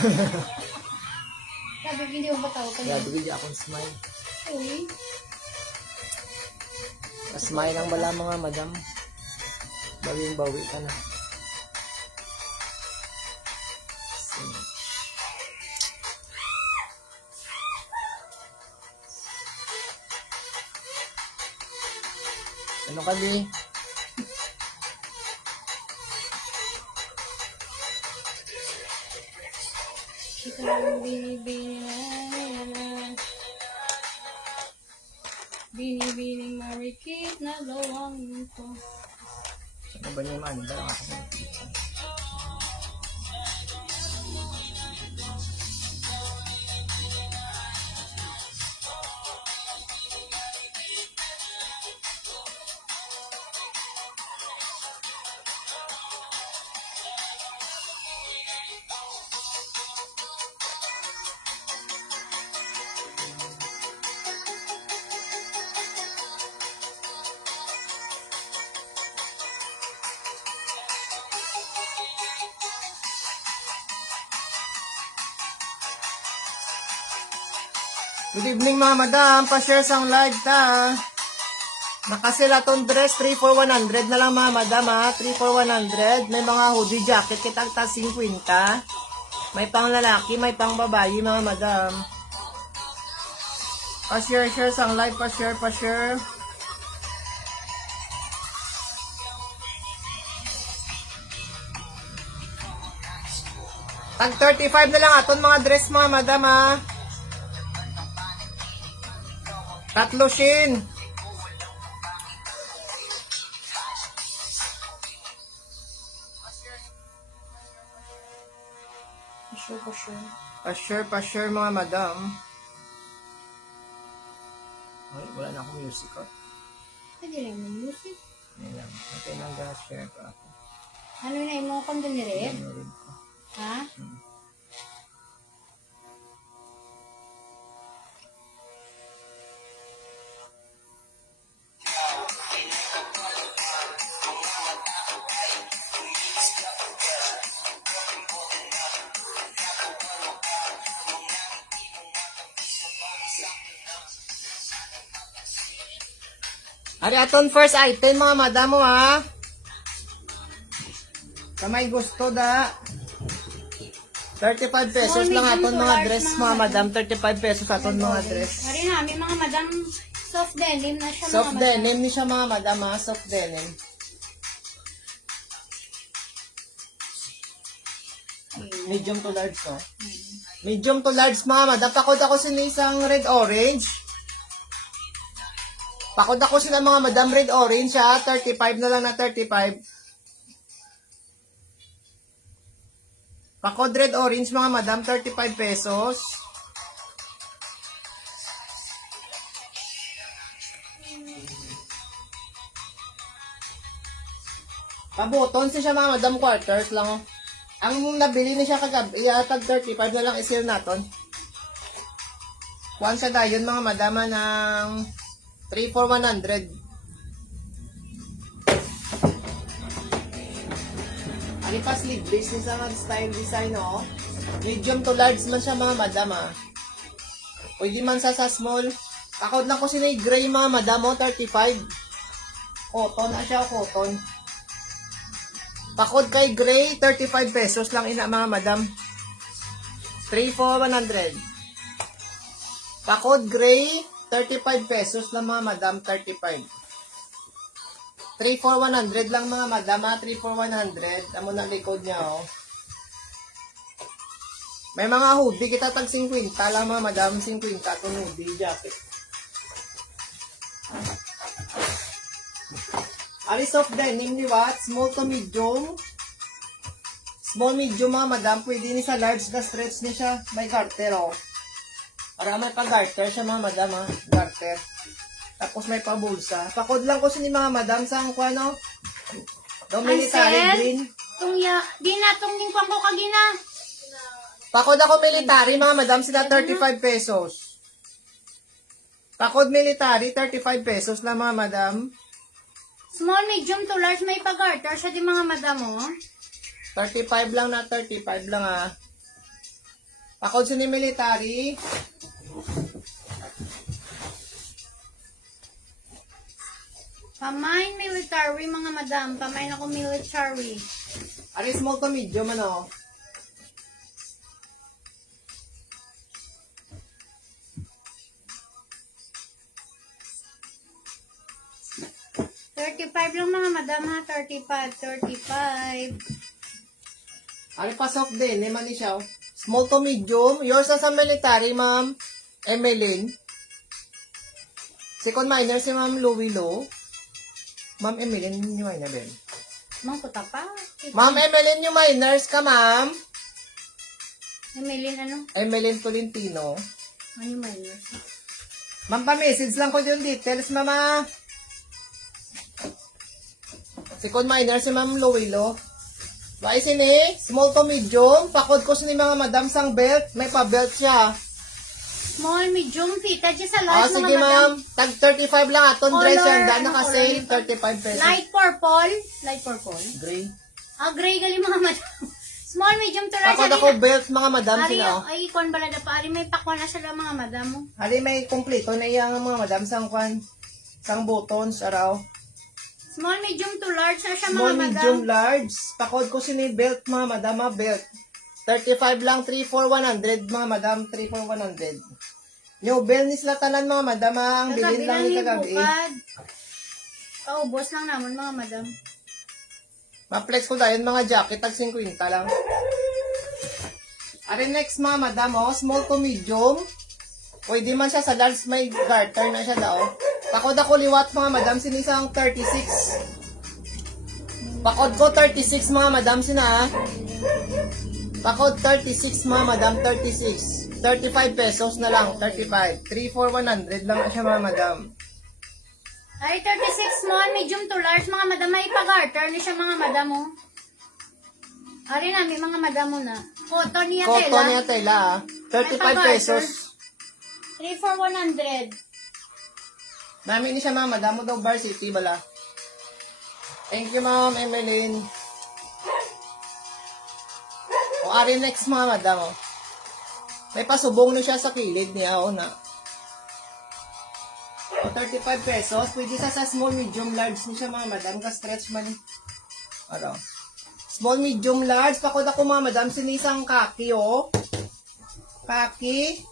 Sabi, hindi mo ba tawag ka Kaya niya? bigyan akong smile. Uy. Smile lang bala mga madam. Bawing-bawi ka na. Ano ka, Bi? Binibining marikit na gawang ito. Ano ba niya yung manda? Ako nakikita. Good evening mga madam, pa-share sang live ta. Nakasila tong dress 3 for 100 na lang mga madam ha, 3 for 100. May mga hoodie jacket kitang ta 50. May pang lalaki, may pang babae mga madam. Pa-share sang live, pa-share. Tag 35 na lang aton mga dress mga madam ha. Tatlo shin. Pa-share mga madam. Ay, wala na akong music ko. Pwede lang yung music. Yan lang. Okay lang share ko ako. Ano na yung mga kondol ni Red? Meron ko. Ha? Ari aton first item mga madam mo ha. Kamay gusto da. 35 pesos Small, lang medium aton to mga large, dress mga mga madam. 35 pesos aton mga dress. Hari na, may mga madam soft denim na siya Soft mga madam. denim ni siya mga madam ha. Soft denim. Medium to large no? Medium to large mga madam. Pakod ako sinisang red orange. Pakod ako sila mga madam red orange ha. 35 na lang na 35. Pakod red orange mga madam, 35 pesos. Pabuton siya mga madam, quarters lang. Oh. Ang nabili na siya kagabi, tag 35 na lang isil naton. Kuhan siya dayon mga madama ng 3 for 100. Ano pa sleeveless ni sa style design oh. Medium to large man siya mga madam ah. Pwede man sa small. Takot lang ko sinay gray mga madam oh, 35. Cotton na siya, cotton. Pakod kay gray, 35 pesos lang ina mga madam. 3 for 100. Pakod gray, 35 pesos lang mga madam, 35. 3 for 100 lang mga madam, 3 for 100. Amo na likod niya oh. May mga hoodie kita tag 50 lang mga madam, 50 itong hoodie jacket. Ali soft denim ni what? Small to medium. Small medium mga madam, pwede ni sa large na stretch ni siya. May garter oh. Para may pa-garter siya mga madam ha, garter. Tapos may pabulsa. Pakod lang ko sa ni mga madam sa ang kwano. Do military green. Di na tong lingkwang ko kagina. Pakod ako military mga madam sila 35 pesos. Pakod military 35 pesos lang mga madam. Small, medium to large, may pag-garter siya di mga madam oh. 35 lang na 35 lang ah. Pakod sa ni military. Pamain military, mga madam. Pamain ako military. Ari small to medium, ano? $35 lang mga madam ha. 35. Ari pa soft din, naman ni siya. Small to medium. Yours na sa military, ma'am. Emeline. Second minor si ma'am Louie Lo. Ma'am Emeline, yung minor din. Mang puta pa. Ma'am Emeline, yung minors ka, ma'am. Emilin ano? Emeline Tolentino. Ano yung minors? Ma'am, pa-message lang ko yung details, mama. Second minor si ma'am Louie Lo. Wais ini, small to medium. Pakod ko ni mga madam sang belt. May pa-belt siya. Small, medium, fita dyan sa Ah, large, sige mga madam. ma'am. Tag 35 lang aton Color, dress yan. Daan ano naka-sale, color? 35 pesos. Light purple. Light purple. Gray. Ah, gray gali mga madam. Small, medium to large. Pakod ako belt mga madam Ari, sila. Oh. ay, ikon bala na pa. Ari, may pakwan na sila mga madam mo. Ali may kumpleto na iyang mga madam sang kwan. Sang buttons, araw. Small, medium to large na siya Small, mga madam. medium, large. Pakod ko sini belt mga madam, belt. 35 lang, 3 for 100 mga madam, 3 for 100. New bell ni sila tanan mga madam, ang bilin lang ni kagabi. bukad. Paubos lang naman mga madam. Ma-flex ko dahil mga jacket, tag 50 lang. Ari next mga madam, oh, small to medium. Pwede man siya sa large, may garter na siya daw. Pakod ako liwat mga madam, sinisang 36. Pakod ko 36 mga madam sina. Pakod 36 mga madam, 36. 35 pesos na lang, 35. 3 for 100 lang siya mga madam. Ay, 36 small, medium to large mga madam. May ipagarter ni siya mga madam mo. Ari namin mga madam mo na. Cotton niya tela. Cotton niya tela, 35 pesos. 3 for 100. Namin ni siya mga madam mo daw varsity bala. Thank you ma'am Emeline. O ari next mga madam oh. May pasubong na siya sa kilid niya oh na. O 35 pesos, pwede sa small, medium, large ni siya mga madam, ka-stretch man. Ano? Small, medium, large, pakod ako mga madam, sinisang kaki oh. Kaki.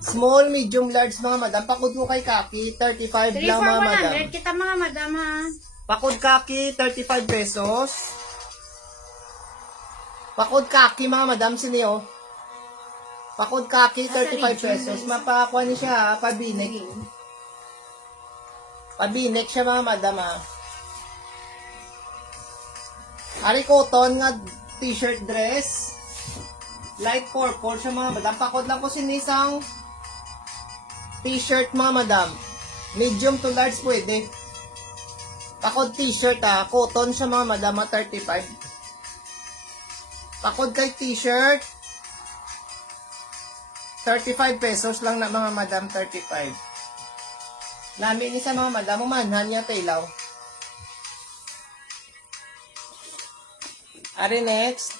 Small, medium, large mga madam. Pakod mo kay kaki, 35 3 lang for mga madam. 100. Kita mga madam ha. Pakod kaki, 35 pesos. Pakod kaki mga madam, siniyo. Pakod kaki, 35 pesos. Mapakuha ni siya, pabinek. Pabinek siya mga madam ha. Ari cotton nga t-shirt dress. Light purple siya mga madam. Pakod lang ko sinisang t-shirt mga madam. Medium to large pwede. Pakod t-shirt ha. Cotton siya mga madam, 35. Pakod kay t-shirt. 35 pesos lang na mga madam, 35. Namin ni sa mga madam, umanhan niya tailaw. Ari next.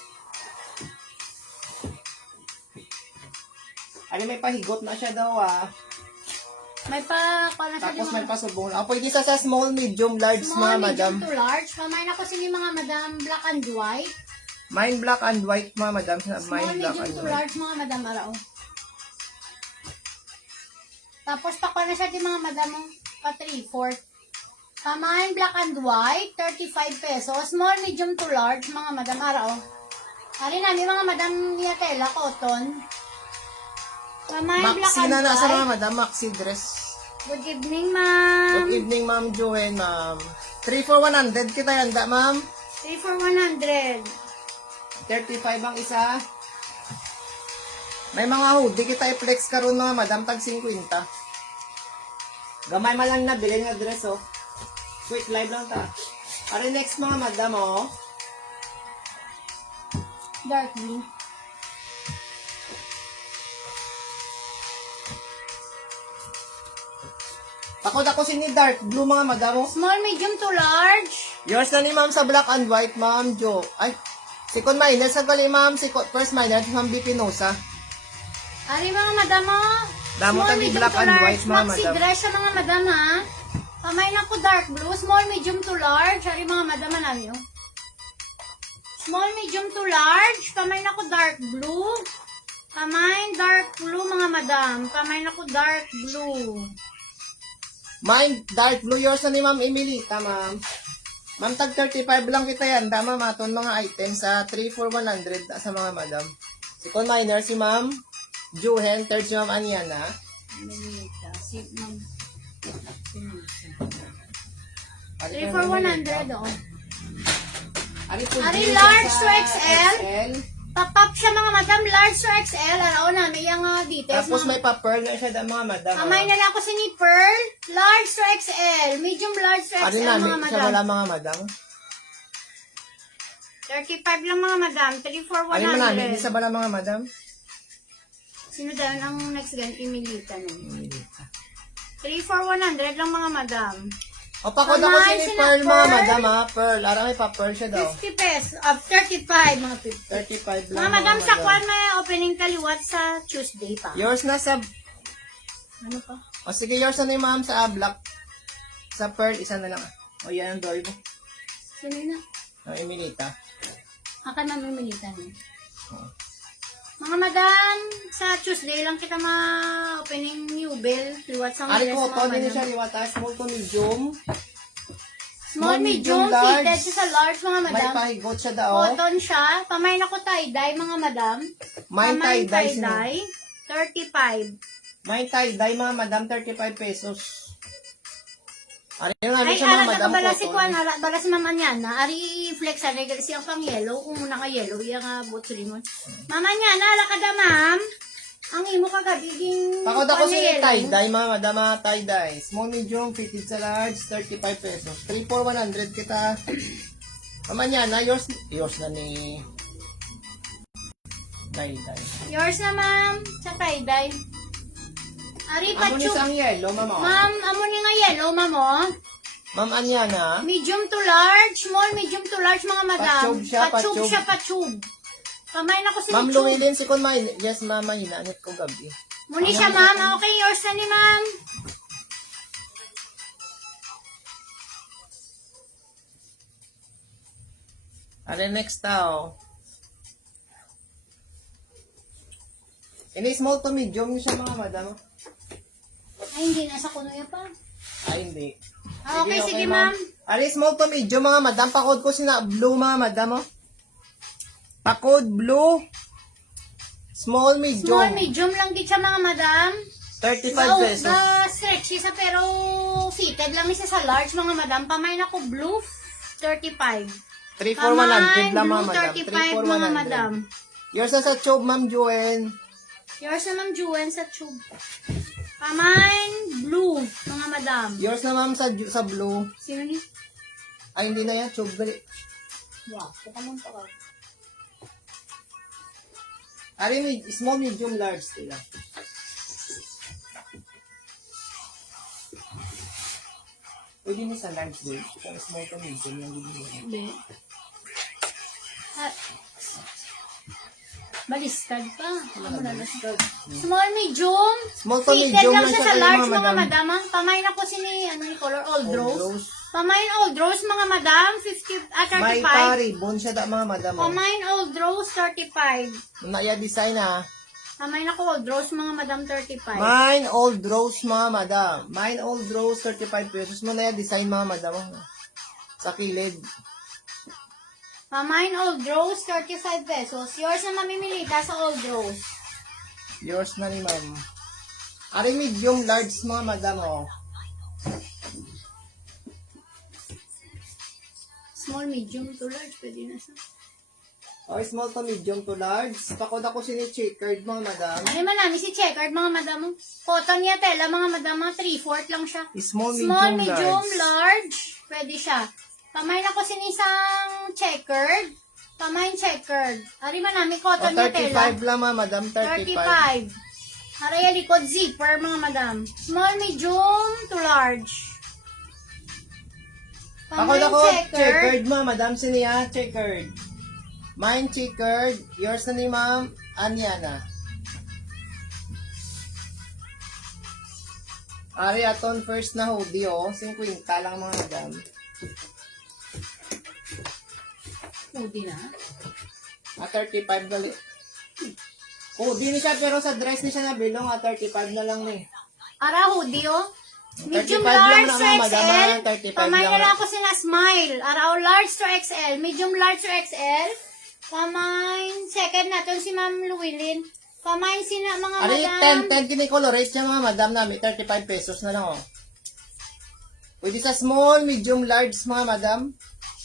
Ari may pahigot na siya daw ah. May pa, kung nasa Tapos mga may pasubong na. Pwede sa small, medium, large mga small, madam. medium to large. Pamain ako sila mga madam black and white. Mine black and white mga madam. Small, Mine black medium and to white. large mga madam araw. Tapos pakwa na siya di mga madam pa 3/4. Pamain black and white, 35 pesos. Small, medium to large mga madam araw. Ari namin mga madam niya tela, cotton. Pamain black Maxi and na nasa mga white. madam. Maxi dress. Good evening, ma'am. Good evening, Ma'am Joanne, ma'am. 3 for 100 kita yanda, ma'am. 3 for 100. 35 ang isa. May mga hoodie kita i-flex karon mga madam, tag 50. Gamay man lang nabili nga dress, oh. Quick live lang ta. Para next mga madam, oh. Dark blue. Pakod ako sini dark blue mga madam, oh. Small, medium to large. Yours na ni ma'am sa black and white, ma'am Jo. Ay, second minor sa gali, ma'am. First minor, ma'am B. Pinosa. Ari mga madam mo. Damo Small, tagi medium black to and large. white, mga Maxi madam. dress sa mga madam ha. Pamay na ko dark blue. Small, medium to large. Ari mga madam namin oh. Small, medium to large. Pamay na ko dark blue. Pamay dark blue mga madam. Pamay na ko dark blue. Mine, dark blue, yours na ni Ma'am Emilita, ma'am. Ma'am, tag 35 lang kita yan. Tama, maton mga items sa 3 for 100 sa mga madam. Second minor, si Ma'am Juhen. Third, si Ma'am Aniana. Minita. Si ma'am. 3 Ari for 100 oh. Ari, Ari, large to XL. Papap siya mga madam. Large to XL. Araw na. May yung details. Tapos mga- may pa-pearl na siya mga madam. Amay na lang ako si ni Pearl. Large to XL. Medium large to Ari XL na, mga siya madam. wala mga madam. 35 lang mga madam. 3 for Ari man namin, 100. isa wala mga madam. Sino daw ang next gan? Emilita nun. 3 for 100 lang mga madam. O, pakod ako Kamay, si sina Pearl mga Pearl. madam ha. Pearl, ara may pa-pearl siya daw. 50 pesos. 35 mga 50. 35 lang Mga madam, sa kwan may opening kaliwat sa Tuesday pa. Yours na sa... Ano pa? O sige, yours na ni ma'am sa black. Sa pearl, isa na lang. O yan ang doy mo. Sino na? O, Emilita. Akan mamimilitan mo. Oo. Mga madam, sa Tuesday lang kita ma-opening new bill. Liwat sa Ari mga ko, mga to din madam. siya liwata. Small to medium. Small, medium, large. fitted siya sa large, mga May madam. pahigot siya daw. Cotton siya. Pamay na ko tie-dye, mga madam. May Pamay tie-dye sino? tie-dye, 35. May tie-dye mga madam, 35 pesos. Ari na namin Ay, siya mga alat madam na bala si Kwan, cotton. alat bala si Mama Nyana. Ari flex sa regal siyang pang yellow. Kung muna ka yellow, iya nga boots rimon. Mama Nyana, ala ka da, ma'am. Ang imo ka gabiging... Pakod ako si yellow. tie-dye mga madam, tie-dye. Small, medium, fitted sa large, 35 pesos. 3 for 100 kita. Mamanya na, yours na ni... Tie-dye. Yours na, ma'am. Sa tie-dye. Ari, Amo ni pachu. sang yellow, mama. Ma'am, amo ni nga yellow, ma'am, oh. Ma'am Anyana. Medium to large, small, medium to large, mga madam. Patsyog siya, Patsyog patsyog. siya, patsyog. Pamay na ko si Ma'am Mitchug. Llewellyn, si Kun May. Yes, mama, hinanit ko gabi. Muni siya, ma'am. Okay, yours na ni ma'am. Ano next tao? Ini small to medium siya mga madam. Ay, hindi. Nasa kuno yan pa. Ay, hindi. Ah, okay, sige, ma'am. Ali, small to medium mga madam. Pakod ko sina blue mga madam. Oh. Pakod blue. Small, medium. Small, medium lang gid siya, mga madam. 35 pesos. Stretchy sa pero fitted lang isa sa large, mga madam. Pamay na ko blue, 35. 3 for 100 lang mga blue, madam. 35, 3 for mga 100. madam. Yours na sa tube, ma'am Joen. Yours na, ma'am Juen, sa tube. Pamay, blue, mga madam. Yours na ma'am sa blue. Sino ni? Ay, hindi na yan. Tube gali. Wow, kita mo pa ka. Ari, small, medium, large sila. Pwede mo sa large din. Kung small to medium lang din yun. Hindi. Ah, balistad pa. Ano na balistad? Small, medium. Small to Fitted medium lang lang siya siya sa kayo, large, mga mga madam. madam. ah. Pamay na ko si ni, ano ni color, old Old rose. rose. Pamain old rose, mga madam, 50, May 35. pa-ribbon siya da, mga madam. Oh. Pamain old rose, 35. Naya design ha. Pamain ako old rose, mga madam, 35. Mine old rose mga madam. Mine old rose 35 pesos mo na yan design mga madam. Oh. Sa kilid. Pamain old rose, 35 pesos. Yours na mamimilita sa old rose. Yours na ni ma'am. Ari medium large mga madam oh. Small, medium to large, pwede na siya. Oh, small to medium to large. Pakod ako si ni checkered mga madam. Ano man namin si checkered, mga madam. Cotton niya tela, mga madam, mga 3/4 lang siya. Small, Small, medium, medium, large. large. Pwede siya. Pamay na ko sinisang checkered. Pamain checkered. Ari man namin Oh, cotton niya tela. 35 lang mga madam. 35. 35. Araya likod zipper, mga madam. Small, medium to large. Pakod Pamain ako checkered mga madam. Siniya checkered. Mine checkered. Yours na ni ma'am Anyana. Ari aton first na hoodie, oh. 50 lang mga madam. Hoodie na. 35 gali. Hoodie ni siya, pero sa dress ni siya na bilong, 35 na lang ni. Ara, hoodie, oh. Medium 35 lang large na, to mga madam, XL. 35 Pamay lang na na. lang ako sina Smile. Araw, large to XL. Medium large to XL. Pamay, second natin si Ma'am Llewellyn. Pamay sina mga Ari, madam. 10 kinikolorate siya mga madam namin. 35 pesos na lang, oh. Pwede sa small, medium, large mga madam.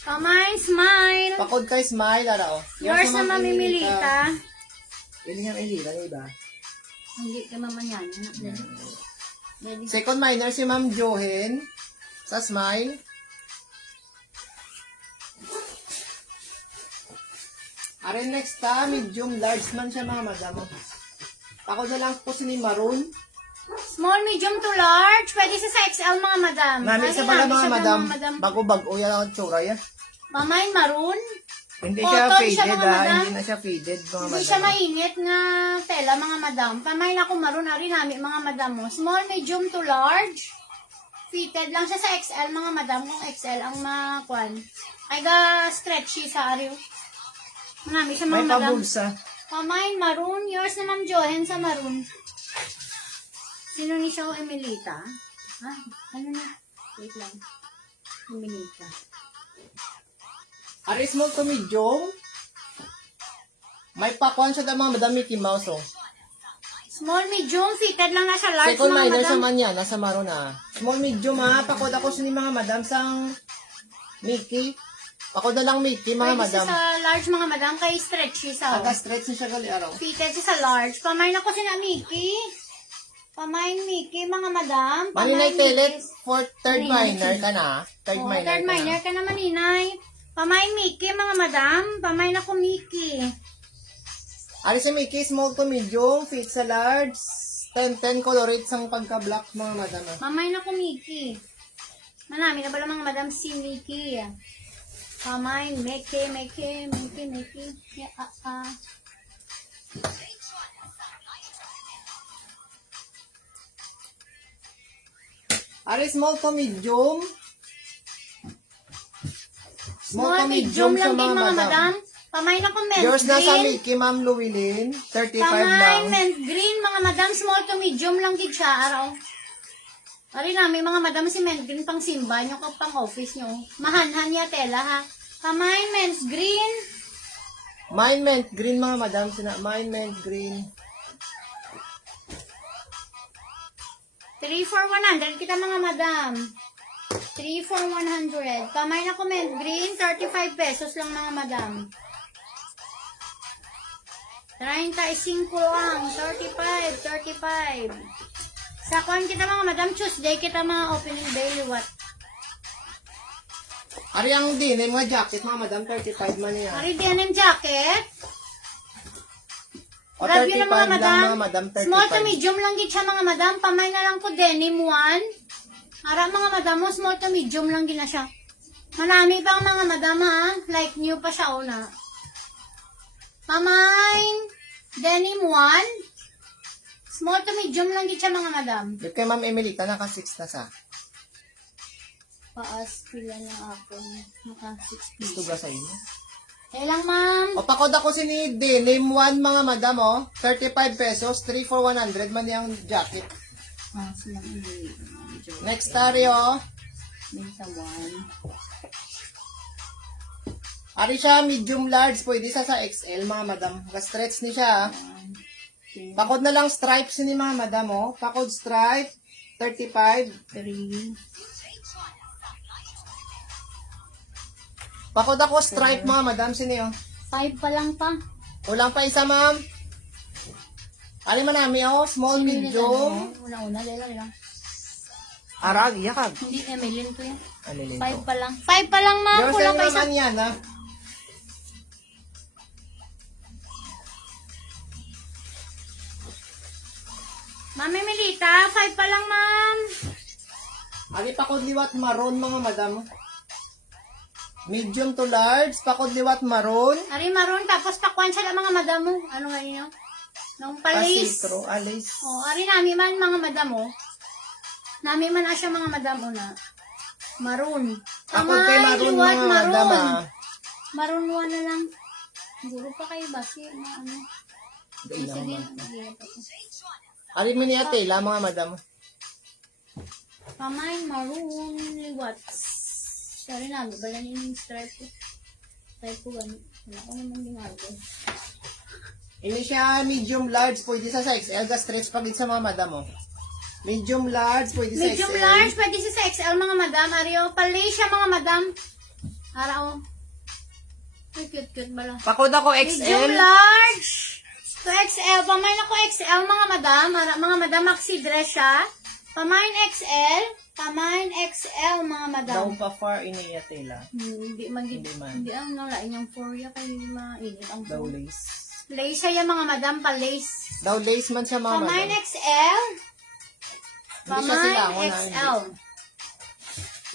Pamay, Smile. Pakod kay smile, ara, oh. Yours na mamimilita. Pwede nga ilita, diba? Hindi ka naman yan. Daddy. Second minor si Ma'am Johen sa smile. Are next medium large man siya mga madam. Ako na lang po si ni Maroon. Small, medium to large. Pwede sa XL mga madam. Nami sa pala mga madam. Bago-bago yan ang tsura yan. Pamay, maroon. Hindi Cotton siya siya, faded mga madam. Hindi na siya faded mga Hindi madam. siya mainit nga tela mga madam. Pamay na kung maroon ari nami mga madam mo. Small, medium to large. Fitted lang siya sa XL mga madam. Kung XL ang makuan. Ay ga stretchy sa ariw. Marami siya May mga madam. pabulsa. Pamay, maroon. Yours na Ma'am Johen sa maroon. Sino ni siya o Emilita? Ah, ano na? Wait lang. Emilita. Are small to medium. May pakuan siya mga madam Mickey Mouse, oh. Small, medium. Fitted lang na siya large Second mga minor madam. sa man yan. Nasa Maroon na. Small medium ha. Pakod ako sa ni mga madam sang Mickey. Pakod na lang Mickey mga Pwede madam. siya sa large mga madam kay stretchy sa Aga stretch niya siya gali araw. fitted siya sa large. Pamain ako sina Mickey. Pamain Mickey mga madam. Maninay Pamain telet Mickey. for third Maninay. minor ka na. Third Oh, minor third ka minor na. ka naman inay. Pamain Mickey mga madam. Pamain ako Mickey. Ari si Mickey, small to medium, fit sa large. 10 colorate sang pagka-black mga madam. Pamain ako Mickey. Manami na pala mga madam si Mickey. Pamain Mickey. Yeah, Ari small to medium. Small, medium lang din mga madam. Pamain ako mint Yours na sa green. Mickey, Ma'am Llewellyn. 35 Pamain lang. mint green mga madam. Small to medium lang din siya araw. Ari namin mga madam si mint green pang simba nyo ka pang office nyo. Mahanhan niya tela ha. Pamain mint green. Mine mint green mga madam. Mine mint green. 3 for 100 kita mga madam. 3 for 100. Pamain ako mint green. 35 pesos lang mga madam. 35 lang. 35. Sa kuan kita mga madam. Tuesday kita mga opening daily what? Ari ang denim nga jacket mga madam. 35 man yan. Ari denim jacket. O Grab 35 yun ang mga lang madam. mga madam. 35. Small to medium lang gid siya mga madam. Pamay na lang ko denim 1. Ara mga madam mo, small to medium lang gid na siya. Marami pang mga madam ha. Like new pa siya una. Pamay denim 1. Small to medium lang gid siya mga madam. Yung kay Ma'am Emily ka naka 6 na sa. Paas pila lang ako. Naka 6 Gusto piece. ba sa inyo? Kailang ma'am. O pakod ako si ni denim 1 mga madam oh. 35 pesos. 3 for 100 man yung jacket. Ah, silang hindi. Next tayo oh. Minta 1. Ari siya medium large. Pwede sa XL mga madam. Stretch ni siya. Pakod na lang stripes ni mga madam oh. Pakod stripe. 35. 3. Pakod ako stripe mga madam. Sino yun? 5 pa lang pa. Ulang pa isa ma'am. Ari manami oh. Small medium. Una-una, lang. Arag. Yakag. Hindi, Emeline ko yan. Ano 5 pa lang. 5 pa lang, ma'am. Yours Kulang pa isa. naman yan ha. Ma'am Emelita, 5 pa lang, ma'am. Ari pakod liwat maroon mga madam. Medium to large. Pakod liwat maroon. Ari, maroon. Tapos pakwan siya ng mga madam mo. Ano nga yun? Nung palis. Asitro. Alis. Oh, ari namin man, mga madam mo. Nami man na siya mga madam una. Maroon. Ako kay maroon mga madam ah. Maroon 1 na lang. Siguro pa kayo basi na ano. Sige, sige. Ari mo niya tela mga madam. Pamain, maroon, liwats. Sorry na, bala niyo yung stripe ko. Stripe ko ganun. Wala ko naman ginagawa. Ini siya medium large, pwede sa XL, ga-stretch pagit sa mga madam oh. Medium large, pwede sa Medium XL. large, pwede sa XL mga madam. Ario, palay siya mga madam. Ara o. Ay, cute bala. Pakod ako Medium XL. large. To XL. Pamain ako XL mga madam. Ara, mga madam, maxi dress siya. Pamain XL. Pamain XL mga madam. Daw pa far iniya tela. Hindi man. Hindi ang nalain yung Korea kaya hindi mainit ang Daw phone. lace. Lace siya yung mga madam, pa-lace. Daw lace man siya mga Pamain madam. XL. Hindi siya Pamain sila ako na. XL.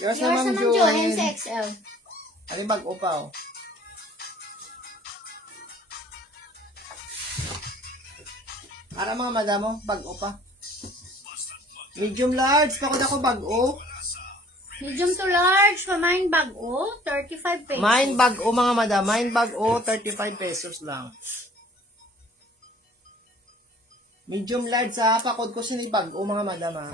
Yours Yours naman naman Joanne Joanne. sa XL. Ari bag-o pa oh. Para mga madam oh, bag-o pa. Medium large, pakod ako bag-o. Medium to large, pamain bag-o, 35 pesos. Mine bag-o mga madam, mine bag-o, 35 pesos lang. Medium large sa pakod ko sini bag-o mga madam ha.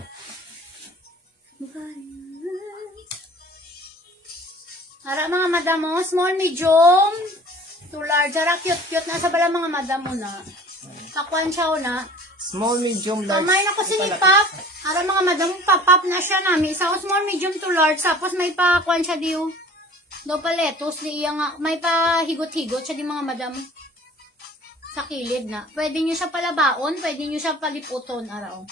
Ara mga madam mo, small, medium, to large. Ara cute na sa bala mga madam mo na. Takwan siya o na. Small, medium, large. Pamain ako sinipap. Ara mga madam, papap na siya namin. Isa small, medium to large. Tapos may pakwan siya diyo. Daw pa lettuce. Di iya nga. May pa higot-higot siya di mga madam. Sa kilid na. Pwede nyo siya palabaon. Pwede nyo siya paliputon. Araw.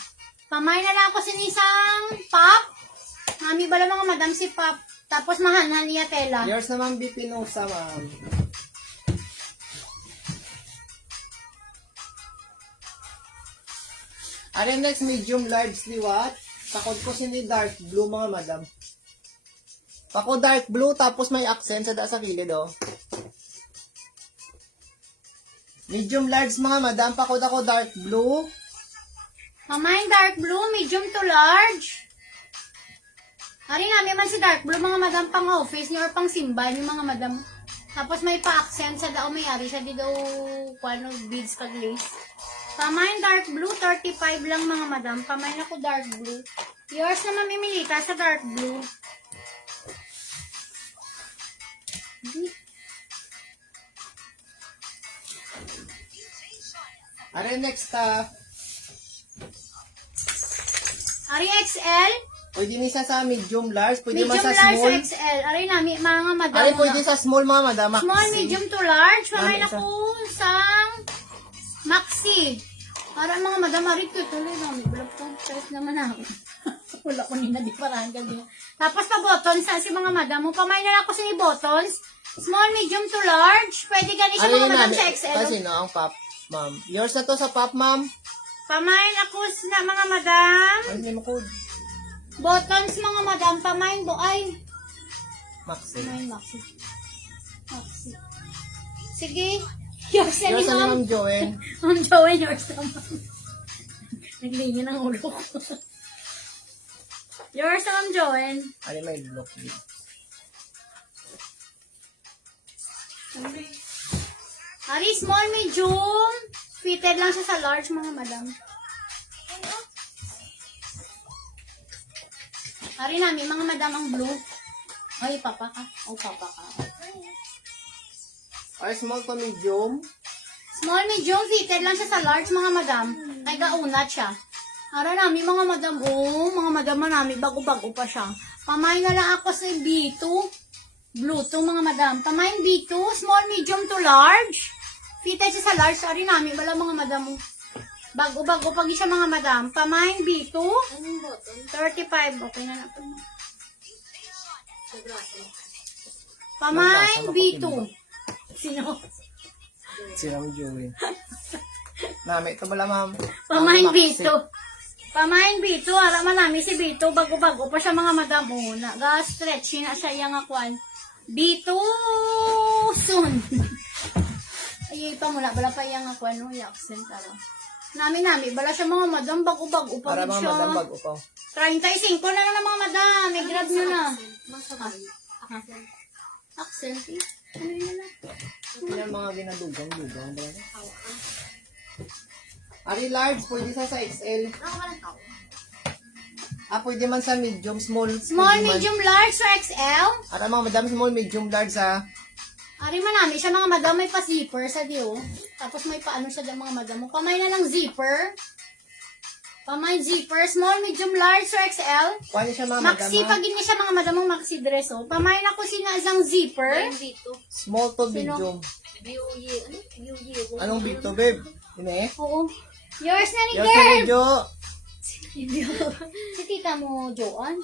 Pamain na lang ako sinisang pop. Mami bala mga madam si pop. Tapos mahanhan niya tela. Yours naman Bipinosa, ma'am. Ari next, medium large liwat. Pakod ko sini dark blue mga madam. Pako dark blue tapos may accent sa kilid oh. Medium large mga madam, pakod ako dark blue. Pamain dark blue, medium to large. Ari namin man si dark blue mga madam pang office niyo or pang simba ni mga madam. Tapos may pa-accent sa daw may-ari siya di daw kuano beads kag lace. Pamain dark blue, 35 lang mga madam. Pamain ako dark blue. Yours na mamimilita sa dark blue. Ari next Ari XL, pwede ni sa medium large, pwede man medium sa large small. sa XL. Ari namin mga madam. Ari pwede sa small mga madam. Maxi. Small, medium to large. Pamain Mami, isa. ako sang maxi. Para mga madam, ari ko tuloy namin. Bulap ko. Stress naman ako. Wala ko nina di parahan ka din. Tapos pa buttons sa si mga madam mo. Pamain na lang ako sa ni buttons. Small, medium to large. Pwede gani siya mga madam sa XL. Kasi no, ang pop, ma'am. Yours na to sa pop, ma'am. Pamain ako sa mga madam. Ay, hindi mo code. Buttons mga madam. Pamain bo. Ay. Maxi. Pamain maxi. Maxi. Sige. Yours na ni Yours na ma'am. ma'am Joanne. Ang Joanne, yours naman. Naglingin ang ulo ko. Yours naman, Joanne. Ari may block din. Ari, small, medium. Fitted lang siya sa large, mga madam. Ari namin, mga madam, ang blue. Ay, papa ka. Oh, papa ka. Ari small to medium. Small, medium, fitted lang siya sa large, mga madam. Ay, gaunat siya. Ara namin, mga madam, mga madam namin, bago-bago pa siya. Pamain na lang ako sa B2. Blue to, mga madam. Pamain B2, small, medium to large. Fitted siya sa large, ari namin, wala mga madam. Bago-bago pag siya, mga madam. Pamain B2. 35, okay na natin. Pamain B2. Sino? Si ma'am Joanne. Nami, ito bala ma'am. Pamain Ang maxi. B2. Pamain B2. Ara man namin si B2. Bago-bago pa siya mga madam. Una. Ga-stretch na siya yung akwan. B2 soon. Ay, pa muna. Bala pa yung akwan. No? Yung accent. Aro. Nami, bala siya mga madam, bago-bago pa Para rin mga siya. madam bago pa. 35 na lang mga madam, may grab nyo na. Accent eh. Ano yun na? Yan mga ginadugang-dugang. Ari large, pwede sa XL. Pwede man sa medium, small. Small, pwede man. medium, large, or XL? Ara mga madam, small, medium, large ha. Ari manami siya mga madam, may pa-zipper sa diyo. Tapos may paano siya dyan mga madam. Kamay na lang zipper. Kamay zipper, small, medium, large, or XL? Kuha niya siya mga madam. Maxi, pag hindi siya mga madam, maxi dress, oh. Kamay na ko sinasang zipper. Small to Sino? medium. Beauty. Anong big to, babe? Yun eh. Oo. Yours na ni Yung sa girl. medyo. Si tita mo, Joan.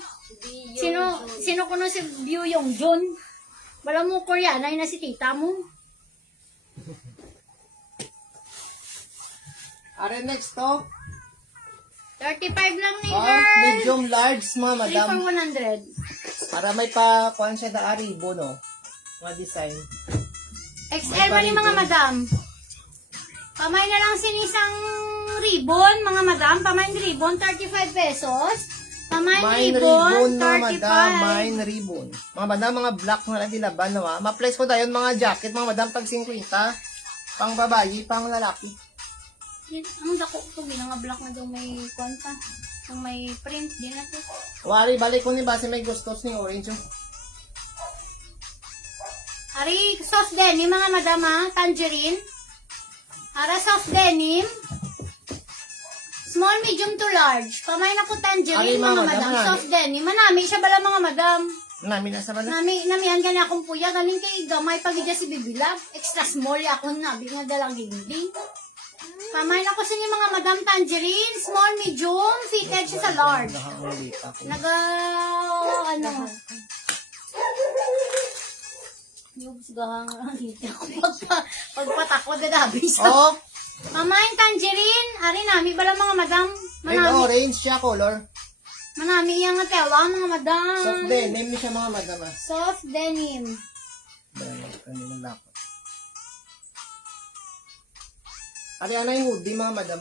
Sino kuno si Byu Yong Jun? Wala mo Koreana, yun na si tita mo. Are next to. 35 lang ni girl. Medium, large mga 3 madam. for 100. Para may pa, kuha siya na aribo, no? Mga design. XL pa ni mga madam. Pamay na lang sinisang ribbon, mga madam. Pamay ribbon, 35 pesos. Pamay Mine ribbon, ribbon na madam, 35. mine ribbon. Mga madam, mga black na lang dilaban, no? Ma-place ko tayo mga jacket, mga madam, tag 50. Pang babayi, pang lalaki. Ang dako ito, nga black na daw may kwanta. Kung may print, di na ito. Wari, balik ko ni base may gustos ni orange, oh. Ari, soft denim, mga madam, ha? Tangerine. Ara, soft denim. Small, medium to large. Pamay na po tangerine, Ari, mga mga madam. madam, Soft denim. Manami siya bala, mga madam. Nami na sa bala. Namihan ka na akong puya. Galing kay gamay pagidya si bibilag. Extra small akong nabi nga dalang ginding. Pamay na ko sa inyo, mga madam, tangerine. Small, medium. Fitted siya sa large. Ano? Yung gahang hindi ako pagpatakot na dabi sa. Oh, Mamain tangerine. Ari nami bala mga madam. red Manami. orange siya color. Manami yung tela mga madam. Soft denim ni siya mga madam, ah. Soft denim. Kanino dapat. Ari, ano yung hoodie mga madam?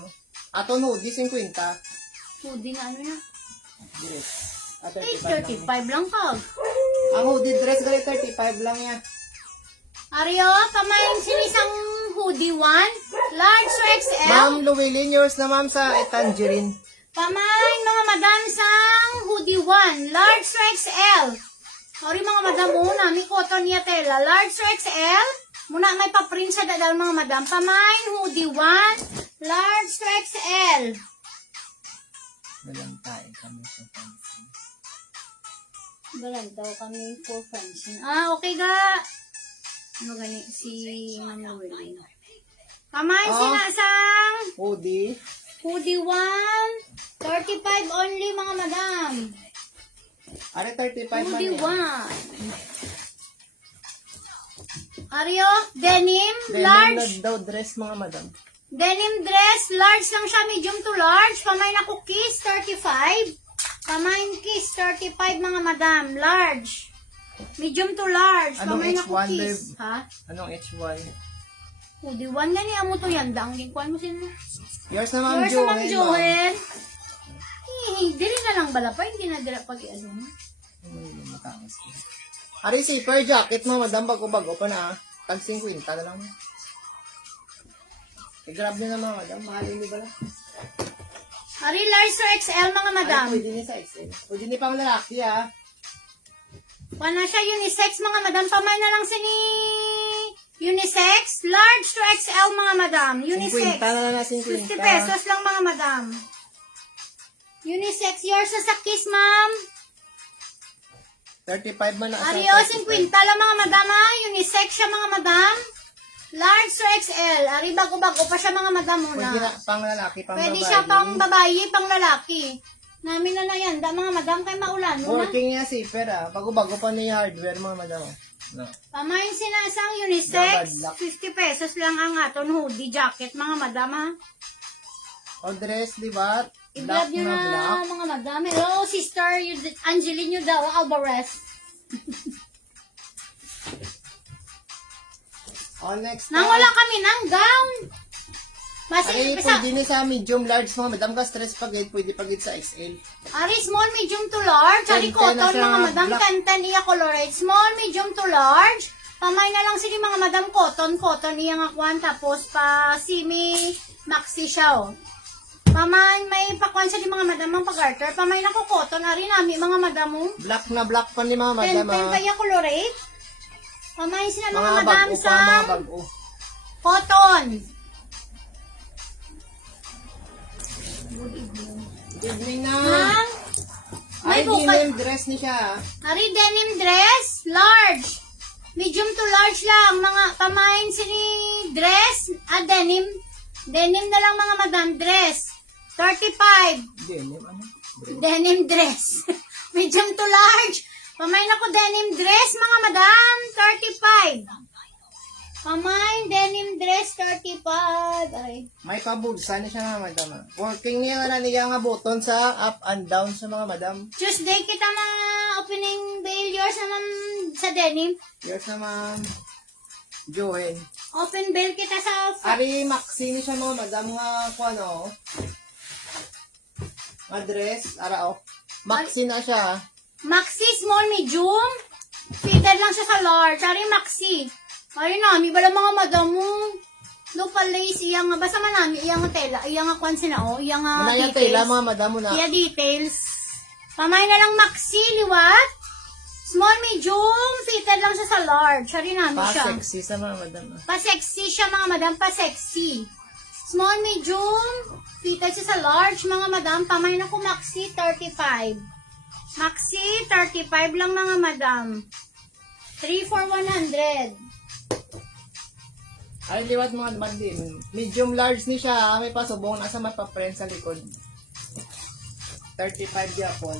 Ato hoodie, 50. Hoodie na ano na. Direct. Eh, 35 lang kag. Ang hoodie dress, gali 35 lang yan. Ario, pamain sinisang hoodie 1. Large to XL. Ma'am Llewellyn, yours na ma'am sa tangerine. Pamain mga madam sang hoodie 1. Large to XL. Sorry mga madam mo, nami cotton niya tela. Large to XL. Muna may pa-print sa dadal mga madam. Pamain hoodie 1. Large to XL. Walang tayo kami sa pansin. Balag daw kami for fencing. Okay ga. Ano gani si Ma'am Llewellyn. Pamain sinasang Hoodie. hoodie 1. 35 only mga madam. Ari, 35 man Hoodie yan. 1. Ario, denim, Denim large. na daw dress mga madam. Denim dress, large lang siya, medium to large. Pamay na cookies, 35. Pamay kiss, 35 mga madam, large. Medium to large. Anong Pamay na H1, cookies. babe? Ha? Anong H1? Hoodie 1 nga niya mo to yan. Dangin ko mo sino. Yours na ma'am Yours na Ma'am Joel. Joel. Dili na lang bala pa. Hindi na dila pag ano. Matakas. Ari, zipper jacket mo madam. Bago-bago pa na. Tag 50 na lang. I-grab nyo na mga madam. Mahalin nyo ba lang? Ari, large to XL mga madam. Ay, pwede niya sa XL. Pwede niya pang lalaki ah. Wala siya unisex mga madam. Pamay na lang sini unisex. Large to XL mga madam. Unisex. 50 na lang na 50. 50 pesos lang mga madam. Unisex. Yours na sa kiss ma'am. 35 man na. Ario, 50 lang mga madam ha. Unisex siya mga madam. Large to XL. Ari, bago-bago pa siya mga madam muna. Pwede na pang lalaki, pang Pwede babae. siya pang babae, pang lalaki. Namin na yan. Da mga madam kay maulan mo na. Working niya zipper ah. Bago-bago pa niya hardware mga madam. No. Pamain sinasang unisex. Babadlak. 50 pesos lang ang aton hoodie jacket mga madam ha. O dress, di ba? I-grab nyo na black. mga madam. Hello sister, Angeline daw, Alvarez. O next. Nangula kami ng gown. Ari, basta, pwede ni sa medium large mga madam ka stress pagit, pwede pagit sa XL. ari small, medium to large. Ari 10 cotton, na siya, mga madam. black. 10 iya colorate. Small, medium to large. Pamay na lang sige mga madam cotton iya nga kwan. Tapos pa semi maxi siya oh. Pamay, may pakwan sa di mga madam ang pag-garter. Pamay na ko cotton. Ari nami mga madam mo. Black na black pa ni mga 10 madam pa iya colorate. Pamay sila mga, Mga madam bago sa pa, mga bago. cotton. Evening na. Ma'am, may Ay, bukas. denim dress ni siya. Ari, denim dress, large. Medium to large lang. Mga pamain sini dress, denim. Denim na lang mga madam, dress. 35. Denim, ano? Denim dress. Medium to large. Pamain ako denim dress, mga madam, 35. Pamain, denim dress, 35. Ay. May pabulsa ni siya mga madam. Working niya na niya nga button sa up and down sa mga madam. Tuesday kita na opening bail yours naman sa denim. Yes na ma'am. Joen. Open bail kita sa Ari, maxi ni siya mga madam nga kung ano. Nga dress. Ara o. Maxi na siya. Maxi, small, medium. Fitted lang siya sa large. Ari, maxi. Ari, nami, bala mga madam mo. Local lace, iya nga. Basta manami, iya nga tela. Iya nga kwan sila, oh. Iya nga Manaya details. tela mga madam mo na. Iya details. Pamay na lang maxi, liwat. Small, medium. Fitted lang siya sa large. Ari, nami siya. Pa-sexy sa mga madam. Pa-sexy siya, mga madam. Pa-sexy. Small, medium. Fitted siya sa large, mga madam. Pamay na ko maxi, 35. Maxi, 35 lang mga madam. 3 for 100. Ay, liwat mga bandin. Medium large ni siya. May pasubong nasa mapaprint sa likod. 35 Japon.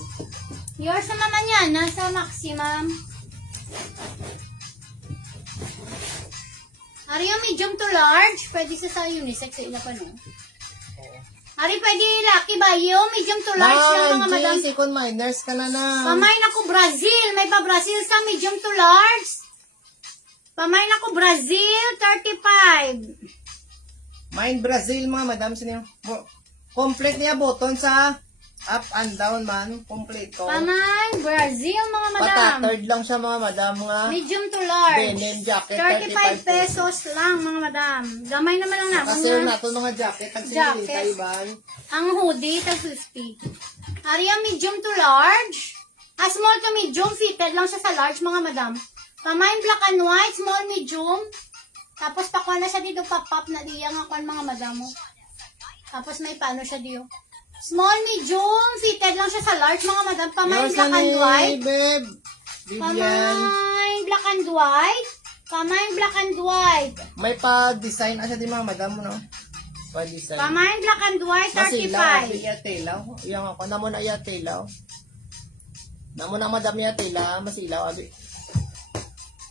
Yours na naman yan, nasa maximum. Ari yung medium to large, pwede sa unisex sa ila pa no. Ari pwede lucky ba yung medium to large lang mga madam. second minors ka na na. Pamay na ko Brazil, may pa Brazil sa medium to large. Pamay na ko Brazil, 35. Mind Brazil mga madam. Sino yung complete niya button sa up and down man. Kompleto. Pamay, Brazil mga madam. Patattered lang siya mga madam. Mga Medium to large. denim jacket. 35 pesos lang mga madam. Gamay naman lang na. Kasi na ito mga jacket. Ang Jacket. sinilita iban. Ang hoodie, tag 50. Ari ang medium to large. Small to medium, fitted lang siya sa large, mga madam. Pamain black and white, small, medium. Tapos pakuha na siya dito, pop-up na diya nga kwan, mga madam mo. Tapos may paano siya dito. Small, medium, fitted lang siya sa large, mga madam. Pamain Yours black na and ni white. Beb. Vivian. Pamain black and white. Pamain black and white. May pa-design na siya di mga madam mo, no? Pa-design. Pamain black and white, Masilaw, 35. iya telaw. Yang ako, namo na iya telaw. Namo na madam iya tela, masilaw, abi.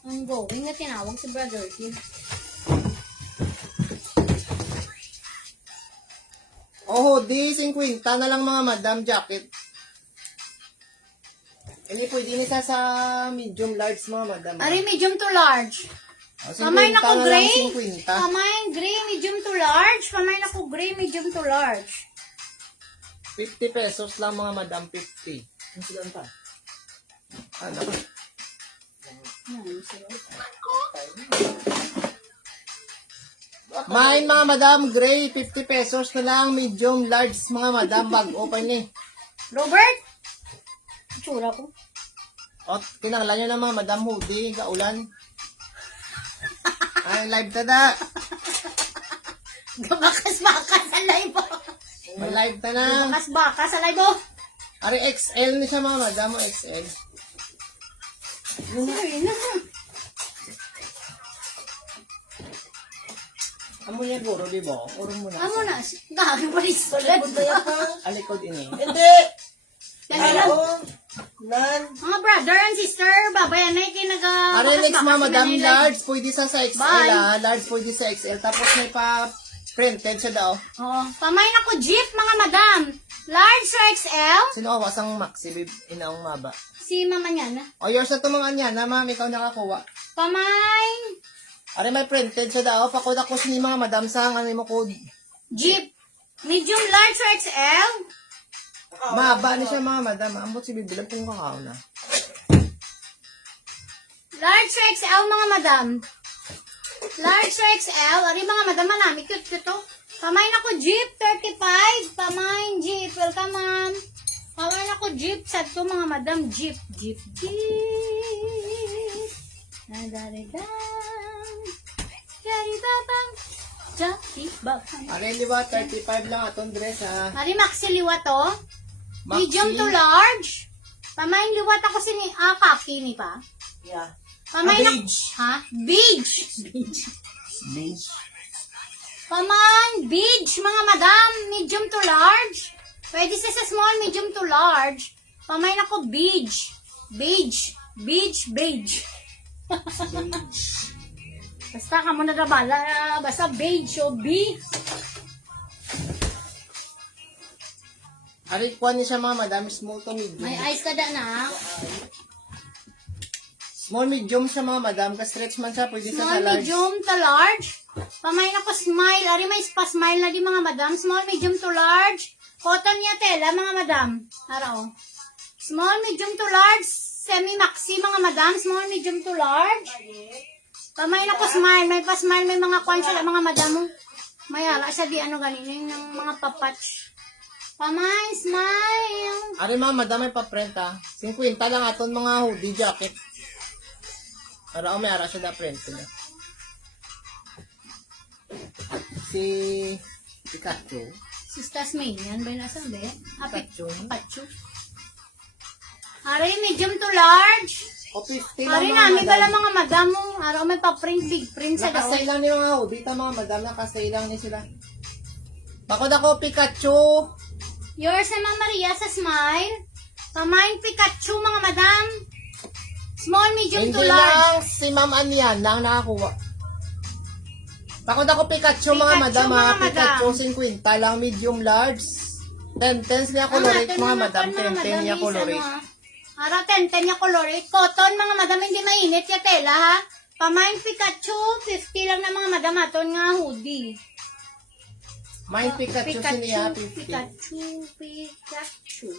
Ang going na tinawag si Brother Kim. Oh, di 50 na lang mga madam jacket. Ini pwede ni sa medium large mga madam. Ari, medium to large. Oh, 50 Pamay na ko lang, gray. 50. Pamay gray, medium to large. Pamay na ko gray, medium to large. 50 pesos lang mga madam, 50. Ano sila pa? Ano? Main mga madam, gray, 50 pesos na lang, medium large mga madam, bag open ni. Robert? Tsura ko. O, kinanglan nyo na mga madam hoodie, kaulan. Ay, live tada. Gabakas-bakas sa live. May live ta na. Gabakas-bakas sa live. Oh. Ari, XL ni siya mga madam, o XL. Sorry na. Amo niya guro, di ba? Urong mo na. Amo na. Dami pa rin sulat. Alikod ini. Hindi! Dali lang. Ano? Nan? Mga brother and sister, babayan na yung Ari, next mga madam, large. large, pwede sa XL Bye. ah. Large pwede sa XL. Tapos may pa printed siya daw. Oo. Pamay na ko jeep, mga madam. Large or XL? Sino awas ang maxi, babe? Inaong maba. Si mama niya na. O, yours na ito mga niya na, ma'am, ikaw nakakuha. Pamay. Ari, may printed siya daw. Pakuda ko ni mga madam sa ano mo code. Jeep. Medium, large, or XL? Mahaba na siya mga madam. Ambot si bibilang kung kakao na. Large or XL, mga madam? Large or XL? Ari mga madam, manami. Cute to. Pamain ako Jeep, 35. Pamain Jeep. Welcome, ma'am. Pamain ako Jeep. Sad ko mga madam. Jeep. Jeep. Jeep. Nadaridang. Yaribabang. Jaribabang. Ari, di ba? 35 lang atong dress, ha? Ari, maxi liwa to. Maxi. Medium to large. Pamain liwat ako kaki ni pa. Yeah. Pamain ako. Beige. Ha? Beige. Beige. Paman, beige, mga madam, medium to large. Pwede sa small, medium to large. Pamain ako beige. Beige. Beige, beige. Basta ka mo na bala, basta beige o B. Ari, kuha niya siya mga madam. Small to medium. May eyes ka da na. Small medium siya mga madam. Ka-stretch man siya. Pwede siya sa Small, large. medium to large. Pamain ako smile. Ari, may pa-smile na di mga madam. Small, medium to large. Cotton niya tela, mga madam. Araw. Small, medium to large. Semi-maxi, mga madam. Small, medium to large. Pamain ako smile. May pa-smile. May mga kwan siya, mga madam. May ala siya di ano ganinin ng mga papatch. Pamain, smile. Ari mga madam, may pa-print ha. 50 lang aton mga hoodie jacket. Ara, may ara siya na print na. Si Pikachu. Si Tasmanian ba yung nasabi? Pikachu. Pachu. Ari, medium to large. O 50 lang Ari, mga nami pala madam. mga madam mo. Araw may pa-print, big print sa daw. Nakasay lang ni mga hoodie ta mga madam. Nakasay lang ni sila. Bakod ako Pikachu. Yours na Ma'am Maria sa smile. Pamain Pikachu, mga madam. Small, medium Hindi to large. lang si Ma'am Anian lang nakakuha. Bakod ako Pikachu mga Pikachu, madam mga ha. madam. Pikachu 50 lang medium large. 10 niya colorate mga madam. 10 niya colorate. Ara, 10 niya colorate. Cotton, mga madam, hindi mainit ya tela, ha? Pamain Pikachu, 50 lang na mga madam aton nga hoodie. May Pikachu siniya 50. Pikachu.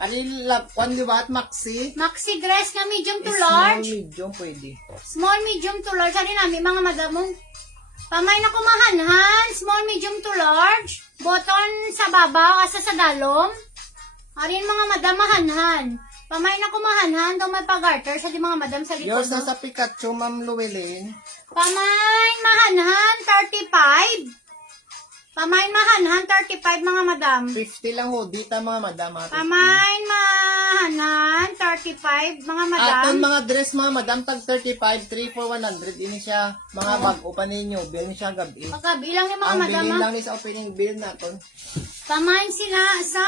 Ani lapwan di ba at maxi? Maxi dress nga medium to Small large. medium pwede. Small, medium to large. Ano namin mga madam mo? Pamay na kumahanhan. Small, medium to large. Button sa baba, asa sa dalom. Arin mga madam mahanhan. Pamay na kumahanhan. Daw may pag-garter sa di mga madam sa likod. Yours na no? sa Pikachu, Ma'am Llewellyn. Pamay mahanhan, 35. Pamay mahanhan, 35 mga madam. 50 lang hoodie ta mga madam ha. 50. Pamay mahanhan, 35 mga madam. Aton mga dress mga madam tag 35, 3 for 100 ini siya. Mga bag-o pa ninyo, bill ni siya gabi. Pagkabilang ni mga Ang madam. bilhin ha? lang ni sa opening bill naton. Pamain sila sa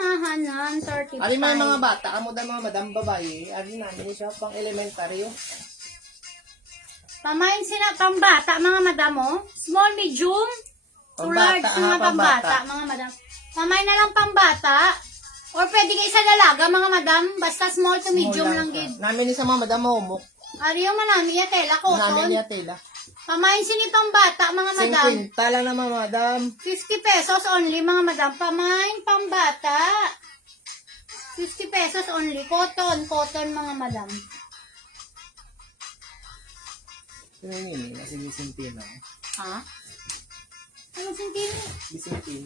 mahanan 35. Ari may mga bata, amo da mga madam babae, ari namin siya pang elementary. Pamain sila pambata mga madam mo. Small, medium, to large Pambata, mga ha, pambata pambata. mga madam. Pamain na lang pambata. Or pwede kayo sa dalaga mga madam. Basta small to medium lang siya. gid. Namin ni sa mga madam mahumok. Ariyo manami ya tela Namin cotton. niya tela. Pamain sini pambata mga madam. 50 lang naman madam. 50 pesos only mga madam. Pamain pambata. 50 pesos only. Cotton mga madam. Sige, sige, sintin lang. Ha? Ano Vicentino? Bisintin.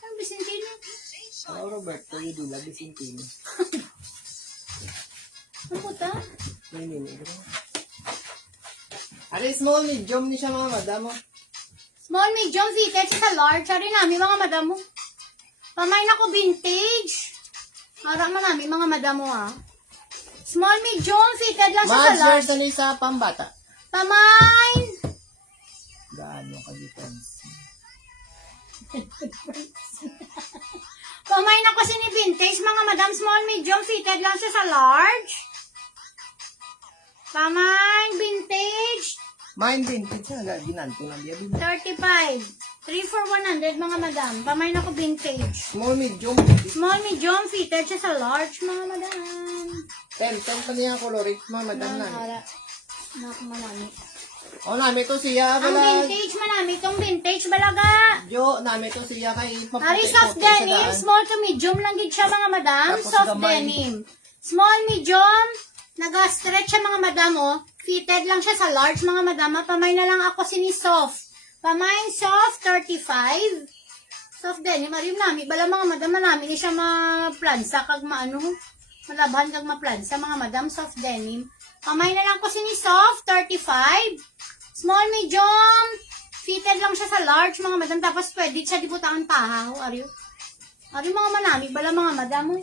Ano Vicentino? Ano Roberto, Yudula, Bisintin. Ano puta? Hindi. Ari, small, medium ni siya mga madam. Small, medium, fitted sa large. Ari namin mga madam mo. Pamay na ko vintage. Harap mo namin mga madam mo ha. Small, medium, fitted lang siya sa Mas large. years na ni sa pambata. Pamay! Gaano ka difference? Pamay na ko ni vintage mga madam. Small, medium, fitted lang siya sa large. Pamay, vintage. Mine vintage na ginanto na diya. 35. 3 for 100 mga madam. Pamay na ko vintage. Small, medium. Small, medium, fitted siya sa large, mga madam. 10 pa niya colorit mga madam na. Ara. Nak manami. O nami to siya Ang bala. vintage manami, itong vintage balaga. Jo, nami to siya kay Ari soft denim, small to medium lang gid siya mga madam. Tapos Soft gamay. denim. Small, medium, naga-stretch siya mga madam oh. Fitted lang siya sa large mga madam. Pamay na lang ako sini soft. Pamay soft, 35. Soft denim, arim nami. Bala mga madam, manami ni siya ma-plansa kag maano. Malabhan kag ma-plansa mga madam, soft denim. Pamay na lang ko sini soft, 35. Small, medium, fitted lang siya sa large mga madam. Tapos pwede siya dibutangan pahaw, ariyo. Ari mga manami, bala mga madam oh.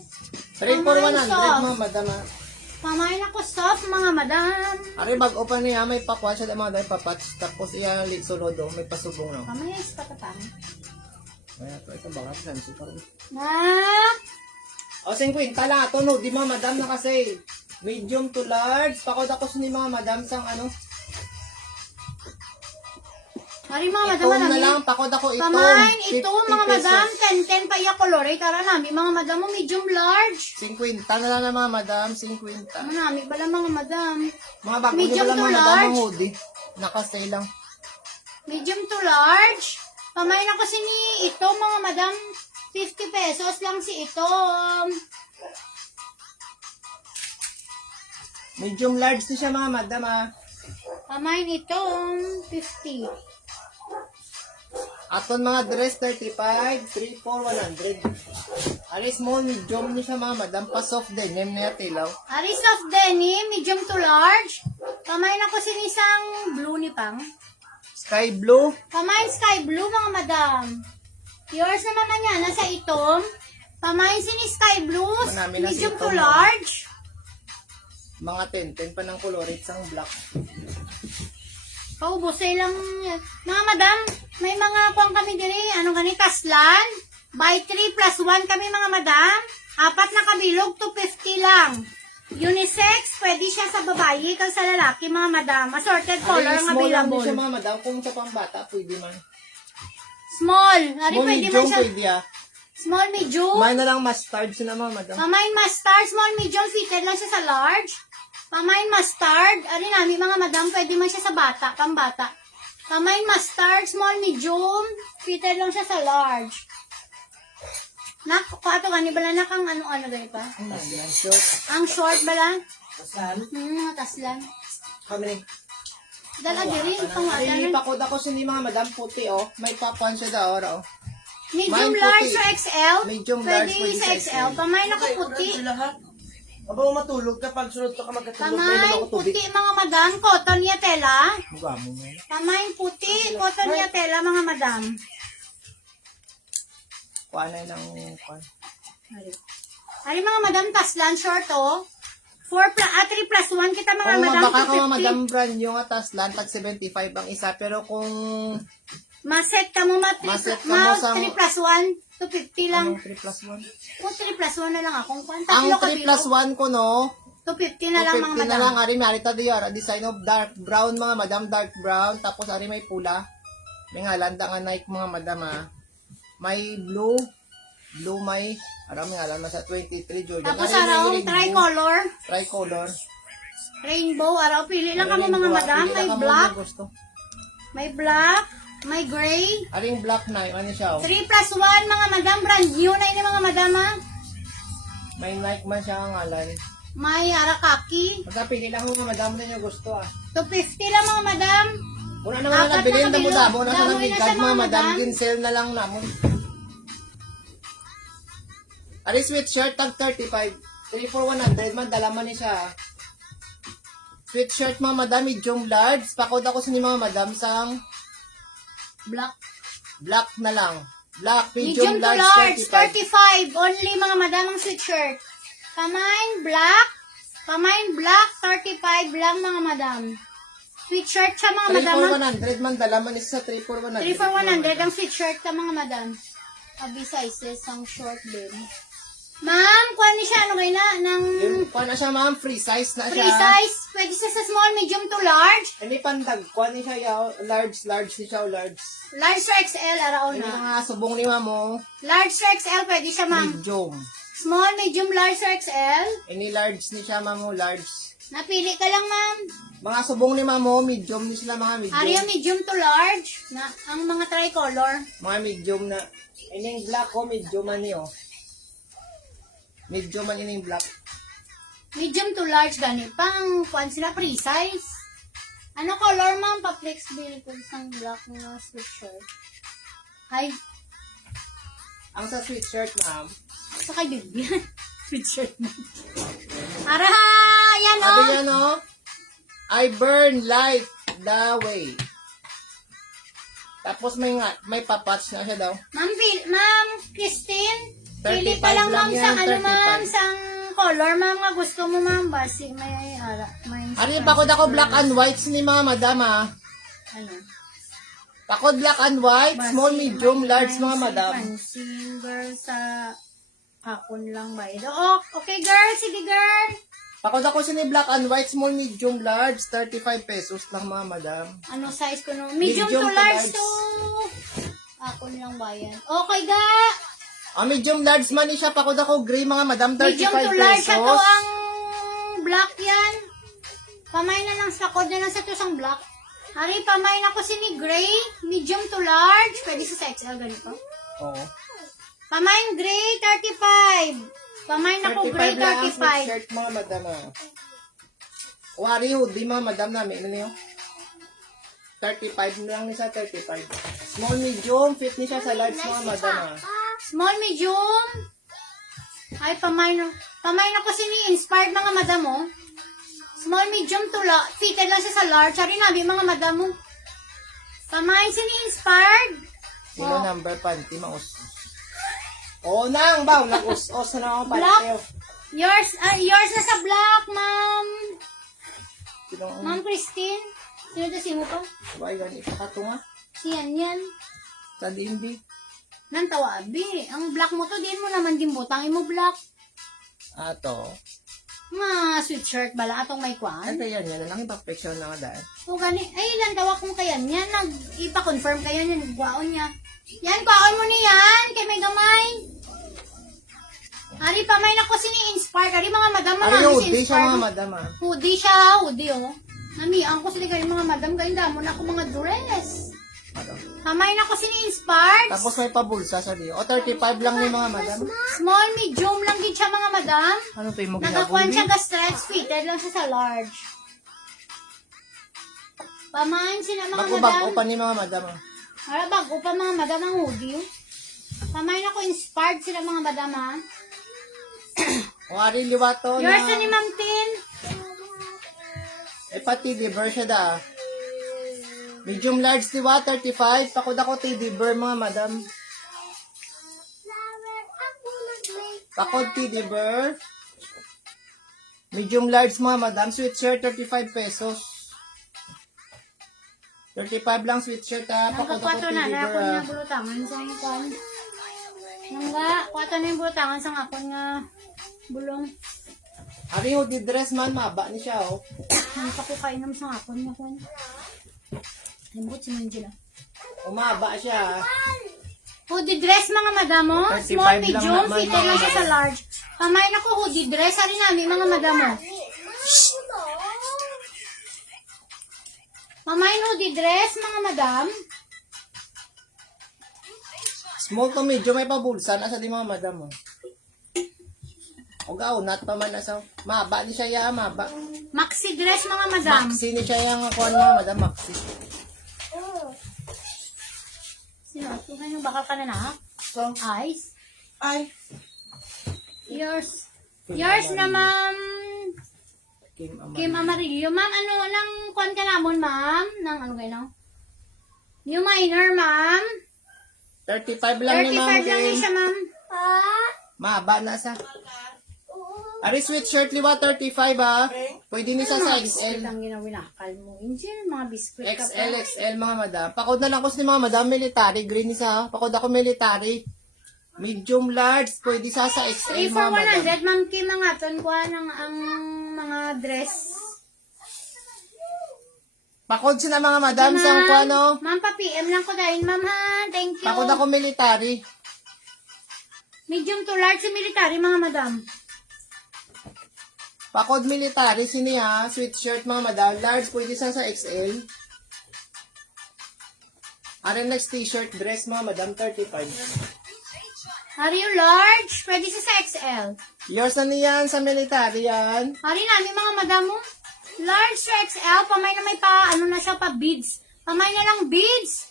3 for 100 mga madam. ah. Pamain ako soft, mga madam. Ari bag-open niya, may pakwan siya mga dahil papats. Tapos iya solodo, may pasubong na. Pamain is patapang. Kaya ito baka sansi pa rin. Na! O 50 lang ato no, di mga madam na kasi. Medium to large. Pakod ako sa ni mga madam sang ano. Ari mga madam, Itong na manami. lang, pakod ako itong. Pamain, ito 50 mga madam. pesos. 10 pa iya colore. Kara nami, mga madam mo, medium large. 50 na lang na mga madam, 50. Manami, bala mga madam. Mga bago Medium nyo to lang mga madam large. ang hoodie. Nakastay lang. Medium to large. Pamain ako sini ito, mga madam. 50 pesos lang si ito. Medium large to siya mga madam ah. Pamain ito, 50. Aton mga dress 35, 3 for 100. Ari small, medium niya siya mga madam. Pa soft denim na tilaw. Ari soft denim, medium to large. Pamain ako sinisang blue ni Pang. Sky blue. Pamain sky blue, mga madam. Yours naman na niya, nasa itom. Pamain sini sky blue, Manami na si medium to itom, large. Mga 10 pa ng colorit sang black. Paubosay lang. Mga madam, may mga kuwang kami diri. Ano gani, taslan. Buy 3 plus 1 kami mga madam. 4 na kabilog, 250 lang. Unisex, pwede siya sa babae kag sa lalaki mga madam. Assorted color Ari ang small lang din available. siya mga madam. Kung sa pambata, pwede man. Small. Ari Small, pwede man medium, siya. pwede ah. Small, medium. Kumain na lang mustard siya na mga madam. Pamain mustard, small, medium, fitted lang siya sa large. Pamain mustard, ari namin mga madam, pwede man siya sa bata, pambata. Pamain mustard, small, medium, fitted lang siya sa large. Nak, kato gani bala na kang ano ganito? Ang short bala? Mga taslan. Kami ni. Dala diri, itong Ari atan. pakod ako sa ni mga madam puti oh. May pakuan siya daw oh. Medium Mine large puti. sa XL. Medium Pwede large, pwede sa sa XL. Pamain ako puti. Aba, matulog ka pag sunod ka magkatulog. Pamain puti mga madam, cotton ya tela. Buga mo nga. Pamain puti, cotton ya tela mga madam. Kuha na lang kuha. Ari mga madam, taslan short oh. 3 plus 1 kita mga Kung madam, baka ka mga 250. madam brand yung atas lang, tag 75 ang isa. Pero kung Maset ka mo, Maset ka mo sa- 3 plus 1, 250 lang. anong 3 plus 1? Kung 3 plus 1 na lang akong kwan. Ang Tatlo ka 3 plus 1 ko no, 250 na lang mga 250 na madam. lang. Ari, marita di ara, design of dark brown mga madam, dark brown. Tapos ari may pula. May nga landa nga Nike mga madam ha. May blue may, ara may alam na sa 23 Jordan. Tapos Ari, may araw, rainbow, tricolor, tricolor. rainbow, araw, pili lang kamo mga madam. Pili May lang kamo black, yung gusto. may black, may gray. Aring black na, ano siya 3 oh. plus 1 mga madam, brand new na ini mga madam ha. May Nike man siya ang ngalan. May arakaki. Basta pili lang mga madam na yung gusto ah. 250 lang mga madam. Una naman Apat na nabilin na na mo kabilog. damo na sa Damoy na nagigad siya, mga mga madam, madam. ginsel na lang namon. Ari sweatshirt tag 35. 3 for 100 man dala man ni siya. Sweatshirt mga madam medium large. Pakod ako sa ni mga madam sang Black. black na lang. Black Medium medium to large, large, 35. 35. Only mga madam ang sweatshirt. Pamain black. Pamain black, 35 lang mga madam. Sweatshirt siya mga 3 madam. for 100 man dala man isa sa 3 for 100. 3 for 100 ang sweatshirt ka mga madam. Abi sizes ang short din. Ma'am, kuha ni siya ano kayo na ng Kuha na siya ma'am, free size na free siya. size. Pwede siya sa small, medium to large. Hindi pandag, kuha ni siya yaw, large ni siya o large. Large to XL, araw Hindi na. nga subong ni ma'am mo, Large to XL, pwede siya ma'am. medium. Small, medium, large, or XL? Any large ni siya, ma'am, large. Napili ka lang, ma'am. Mga subong ni ma'am, medium ni sila, mga medium. Ariya, medium to large. Na, ang mga tricolor. Mga medium na. Ining black, medium man niyo. Medium man ining black. Medium to large, gani. Pang, kuan sila, precise. Ano color, ma'am? Pa-flexible ko isang black na sweatshirt. Ay, Ang sa sweatshirt, ma'am. sa kay Bibian. Sweatshirt mo. Ara, yan Ano o. yan, oh? I burn light the way. Tapos may papatch na siya daw. Ma'am Christine, pili 35 ka lang, lang ma'am, yan, sa ano, 35. ma'am, sa color, ma'am, nga gusto mo, ma'am. Basi, may, may... Ari, pakod ako black and white ni mga madam, ah. Ano? Pakod black and white, small, medium, large mga madam. Pansin, girl, sa hakon lang ba ito? Oh, okay, girl. Sige, girl. Pakod ako ni black and white, small, medium, large, 35 pesos lang mga madam. Ano size ko no? Medium, Medium to to large large. to. Hakon lang ba yan? Okay, ga. Medium large man ni siya, pakod ako gray mga madam, 35 Medium to large. pesos. Ito ang black yan. Pamay na lang sa code na lang sa tusang black. Hari, pamay na ko si ni gray. Medium to large. Pwede sa XL, ganito. Oo. Pamay gray, 35. Pamay na ko 35 gray, lang ang 35. sweatshirt mga madam, ah. Wari hoodie mga madam namin, ano niyo? 35 lang ni sa 35. Small, medium, fit ni siya sa large mga madam, ah. Small, medium. Ay, pamay na ko si ni inspired mga madam mo. Small, medium to fitted lang siya sa large. Ari nabi mga madam mo. Pamay si ni inspired. Kilo number panty, maus. Oo nang, baw, nag-us-us na ako Black? panty. Yours na sa black, ma'am. Kilo, Ma'am Christine. Sino to si mo pa? sabay ganito, katunga. Siyan yan. Sa dindi. Nang tawabi. Ang black mo to, din mo naman gimbutang mo black. Ato. Mga sweatshirt bala atong may kwan. Ano yan, yan lang, ipapeksyon na nga dahil. O gani, ay ilan tawa kung kayan yan. Ipa-confirm kayo yan, nagwaon niya. Yan, kwaon mo niyan, kay may gamay. Ari, pamay na ko si ni Inspire. Ari, mga madam Ano namin yung si hoodie siya Inspire. mga madam, ah. Hoodie siya, hoodie oh. Namiang ko sila kayo mga madam, kayo damo na ako mga dress. Ano? Pamay na ko si ni Inspire. Tapos may pabulsa sa diyo. O 35 lang ni mga madam. Small, medium lang din siya mga madam. Ano to yung Nagakuan siya magigabuli? ga stretch fitted lang siya sa large. Pamain sila mga Bago madam. pa ni mga madam, ah. Para bago pa mga madam ang hoodie. Pamain ako inspired sila mga madam ha. O ari liwato na. Yours na ni Ma'am Tin. Eh pati diber siya da. Medium large diwa, 35. Pakod ako tidiber mga madam. Pakod tidiber. Medium large mga madam. Sweatshirt, 35 pesos. 35 lang sweatshirt ha. Pakod ako Nagkakwato na tidiber ako ha. niya bulutangan sa ikon. Nangga, kwato na yung bulutangan sa akon nga bulong. Ari ho, di dress man, maba ni siya oh. Nangka ko kainom sa akon nga kon. Lambot si Manjila. Umaba siya ha. Hoodie dress mga madamo. 35 Small, lang medium, naman, fitted lang mga siya sa large. Pamay na ko hoodie dress. Ari namin mga madamo. Pamay na hoodie dress mga madam. Small to medium, may pabulsa na sa di mga madam oh. O gaunat pa man na sa. Maba ni siya ya, maba. Maxi dress mga madam. Maxi ni siya yung kuhan mga madam, maxi. Sino? Sino yung bakal ka na na? So, Eyes? ay. Yours. Yours na ma'am. Kim Amarillo. Ma'am, ano lang kuhan ka namon ma'am? Nang ano kayo no? New minor ma'am. 35 lang ni 35 ma'am. lang Kim. din siya ma'am. Maba na sa. Ari sweet shirt liwa 35 ha. Pwede ni sa Biscuit XL. ang ginawinakal mo. Angel, mga biskuit ka pa. XL mga madam. Pakod na lang ko sa mga madam military green ni sa. Pakod ako military. Medium large, pwede sa 3 XL for mga madam. 100, ma'am Kim, ang aton ko ang mga dress. Pakod sila mga madam sa Ma'am, kuano. Ma'am, pa-PM lang ko dahil, ma'am ha. Thank you. Pakod ako military. Medium to large si military, mga madam. Pakod military, siniya, sweatshirt mga madam. Large, pwede sa XL. Are next t-shirt, dress mga madam, 35. Are you large? Pwede sa XL. Yours na niyan sa military yan. Ari namin mga madam mo. Large to XL, pamay na may pa, ano na siya, pa beads. Pamay na lang beads.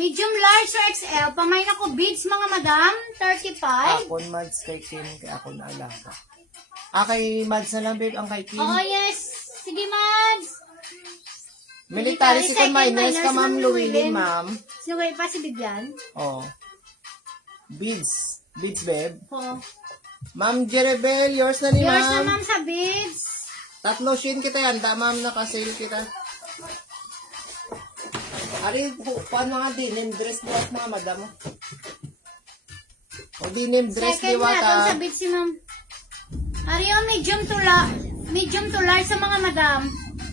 Medium large to XL, pamay na ko beads mga madam, 35. Akon Mads kay Kim, kay ako na alaga. Kay Mads na lang babe, ang kay Kim. Oo, yes. Sige, Mads. Military si second minus ka minors, ma'am Ma'am Llewellyn, Llewellyn. ma'am. Sinugay pa si Bigyan. Oh. Beads. Beads, babe. Oo. Ma'am Jerebel, yours na ni Yours na, ma'am. ma'am, sa beads. Tatlo shin kita yan. Ma'am, nakasale kita. Ari, paano nga denim dress liwat mga madam? O denim dress Second liwat na, sa beads si ma'am. Ari, oh, medium to large sa mga madam.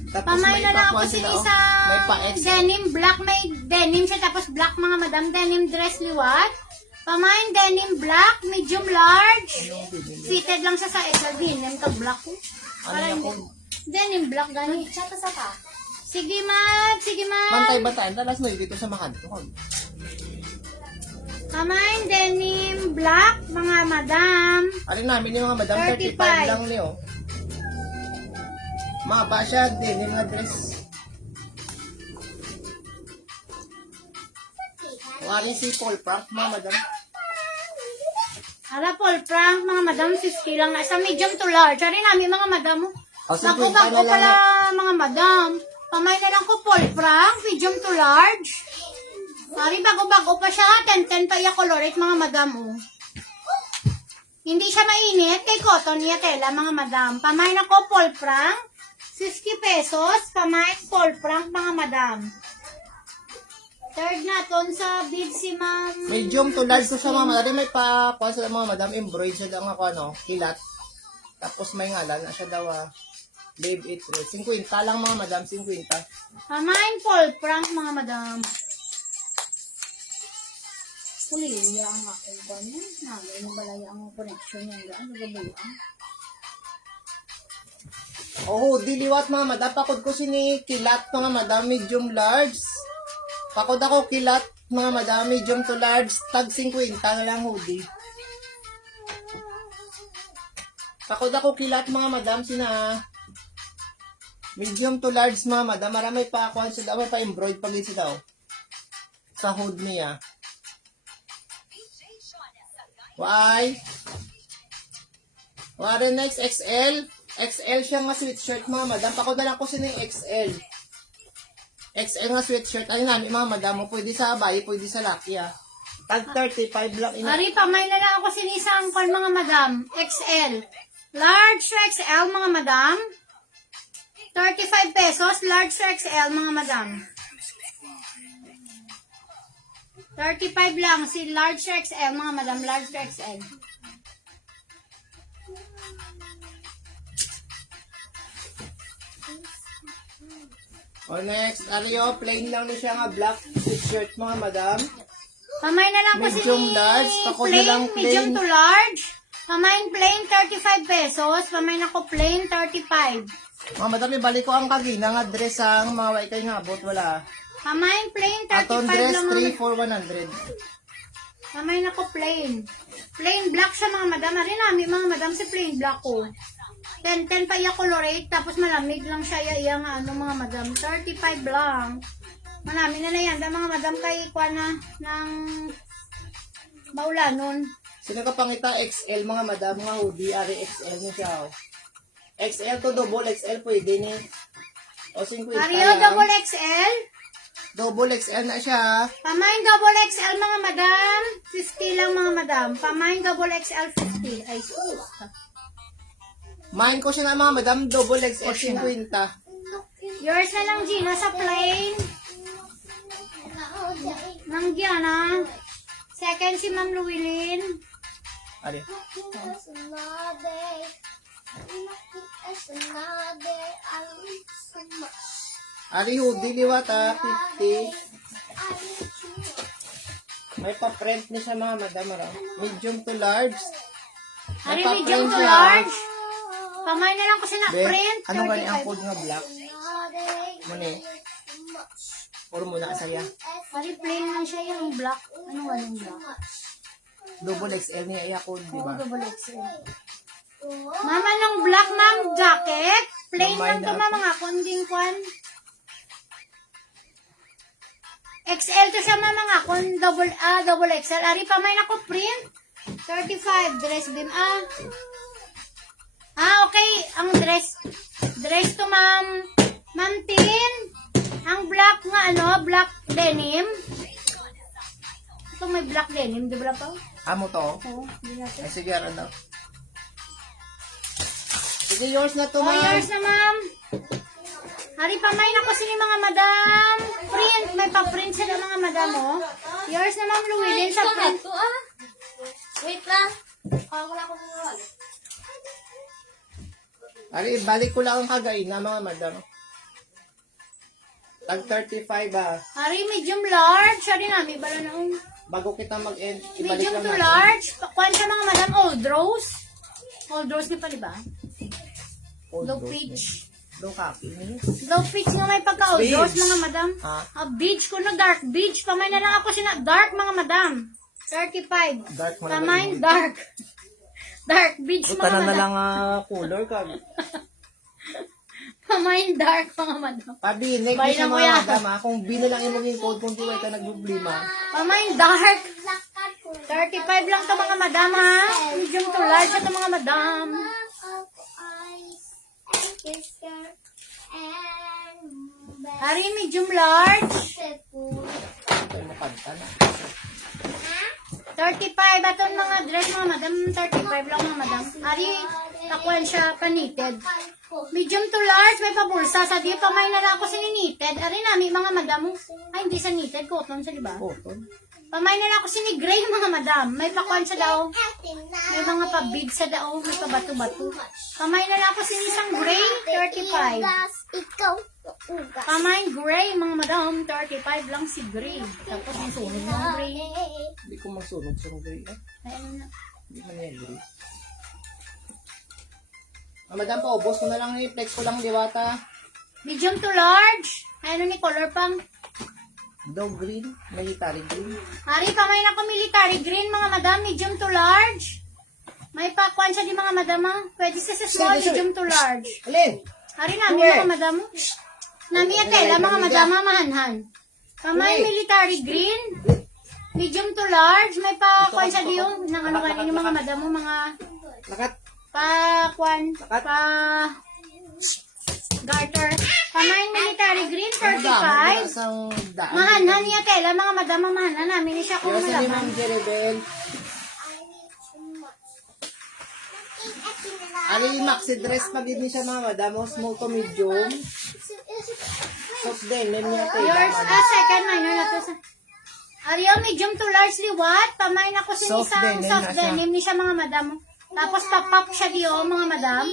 Tapos Pamay may na lang ako pakuan sini sila, oh. sa May pa-X. denim black, may denim siya, tapos black mga madam, denim dress liwat. Pamay denim black, medium large. Anong denim? Fitted lang siya sa XL, denim to black. Ano na po? Denim black, gani. Chata sa pa. Sige, Mag. Sige, Mag. Mantay bataan, talas mo dito sa makanto. Pamay denim black, mga madam. Ari namin yung mga madam, 35 35 lang niyo. Maba siya, denim na dress. Wari si Paul Frank, mga madam. Ara, Paul Frank, mga madam, 50 lang na. Sa medium to large. Ari namin, mga madam. O, 50 Bago-bago na lang. pala, mga madam. Pamay na lang ko, Paul Frank, medium to large. Ari, bago-bago pa siya. 10-10 pa iya colorate, mga madam. Oh. Hindi siya mainit. Kay cotton niya tela, mga madam. Pamay na ko, Paul Frank. 50 pesos. Pamay, Paul Frank, mga madam. Third na, ton sa bid si ma'am. Medium to large to sa mga madam. May pa, sa mga madam, embroidered siya daw nga ano, kilat. Tapos may ngalan na siya daw, babe it red. 50 lang mga madam, 50. Pamay, Paul Frank, mga madam. Uli, ang ako ba niya? Nagay mo balaya ang connection niya. Ano ba ba yan? Oh, diliwat mga madam. Pakod ko sini kilat mga madam, medium large. Pakod ako kilat mga madam, medium to large. Tag 50 na lang hoodie. Pakod ako kilat mga madam, sina medium to large mga madam. Marami pa ako sa daw, may pa embroidered pag ito daw. Sa hood niya. Why? Wari next XL. XL siya nga sweatshirt mga madam. Pakod na lang ko sino yung XL. XL nga sweatshirt. Ayun namin mga madam mo. Pwede sa abay, pwede sa laki Tag 35 lang. Ari, pamay na lang ako sinisang kon mga madam. XL. Large to XL, mga madam. 35 pesos. Large to XL, mga madam. 35 lang. Si large to XL, mga madam. Large to XL. O next, Ario, plain lang na siya nga black sweatshirt mga madam. Pamay na lang po Medium large, pakod na lang plain. Medium to large. Pamay plain, 35 pesos. Pamay na ko plain, 35. Mga madam, ibalik ko ang kagina nga dress ang mga waikay nga abot, wala. Pamay plain, 35 Aton dress, lang. 3 for 100. Pamay na ko plain. Plain black siya mga madam. Ari namin mga madam si plain black ko. 10 pa iya colorate. Tapos malamig lang siya iya nga ano mga madam. 35 lang. Manami na yan. Da mga madam kay kwa na ng maulanon. Sino ka pangita XL mga madam nga hoodie, ari XL niya siya. XL to double XL pwede ni. O 50 Ariyo, lang. double XL. Double XL na siya. Pamain double XL mga madam. 50 lang mga madam. Pamain double XL 50. Ay, sus. Main ko siya na mga madam, double XL 50. Yours na lang, Gina, sa plain. Nang Giana. Second si Ma'am Llewellyn. Ari. Ari hoodie liwat 50. May pa-print niya siya mga madam. Medium to large. Ari, pa-print medium to siya. large. Pamay na lang ko siya na Be, print. ano gani ang 35. code nga black? Mani. Or muna saya. Ari, plain lang siya yung black. Ano nga yung black? Double XL niya iya code, di ba? Double XL. Mama ng black ma'am jacket. Plain Mamay lang to na mama nga. Kunding kwan. XL to siya mama nga. Kung double XL. Ari, pamay na ko print. 35. Dress beam. Okay. Ang dress. Dress to ma'am. Ma'am Tin. Ang black nga black denim. Ito may black denim. Di ba pa? Amo to? Oo. Di natin. Ay, sige, ano? Sige, yours na to, Oh, ma'am. yours na, ma'am. Hari, pamay na ko sini mga madam. Print. May pa-print sila mga madam, oh. Yours na, ma'am Llewellyn sa print. Ito ah. Wait lang. Wala ko po. Ari, balik ko lang ang kagain na mga madam. Tag 35 Hari, medium large. Hari na, may bala na, oh. Bago kita mag-end, ibalik Medium lang to natin. large. Kuhan siya mga madam. Old rose. Old rose ni pa, di ba? Old Low rose peach. niya. Low copy niya. Low peach nga may pagka-old Beige. rose, mga madam. Beige ko na dark beige. Pamay na lang ako sina dark, mga madam. 35. Dark mo na Pamay dark. Dark beige, mga Tanan na madam. lang color ka. Pamay dark, mga madam. Pabinig Bay niya na mo mga yan. madam ha. Kung bino lang yung maging code, kung di ka nagproblema. Pamay dark. 35 lang to mga madam, ha. Medium to large ito mga madam. Hari, medium large. Tayo makanta na. 35. Aton mga dress mga madam. 35 lang mga madam. Hari, takuan siya panited. Medium to large. May pabulsa. Sa di pa may nala ako sininited. Ari nami mga madam. Ay, hindi sa knitted. Cotton siya, diba? Cotton. Pamay nala ako sini gray mga madam. May pakuan siya daw. May mga pabig sa daw. May pabato-bato. Pamay nala ako sini isang gray. 35. Ikaw. Pamay gray mga madam. 35 lang si gray. Tapos yung sunod ng gray. Hindi ko magsunog sa gray. Ay, ano na. Hindi man yan gray. Madam, paubos ko na lang i-flex ko lang diwata. Medium to large. Ay, ano ni color pang. Dog green, military green. Hari, pamay na ko military green, mga madam, medium to large. May pakwan siya di mga madam, ha? Pwede sa small, Sige, sige. medium to large. Alin? Hari, nami Uwe. mga madam. Nami at tela, mga madam, ha, mahanhan. Pamay Uwe. military green, medium to large. May pakwan siya di yung, nang ano kanin yung mga madam mo, mga Lakat. pakwan, garter. Pamay military green, 35. Isang daan. Mahanhan niya tela, mga madam, mahanhan namin siya kung Kaya sa ni malaman. Ma'am Jeribel. Ari, maxi dress pa din siya mga madam. Small to medium. Soft denim niya ito. Yours, second minor na to sa... Ariel, medium to large liwat. Pamain ako sa Soft isang denim soft na siya. denim ni siya mga madam. Tapos pa-pop siya diyo mga madam.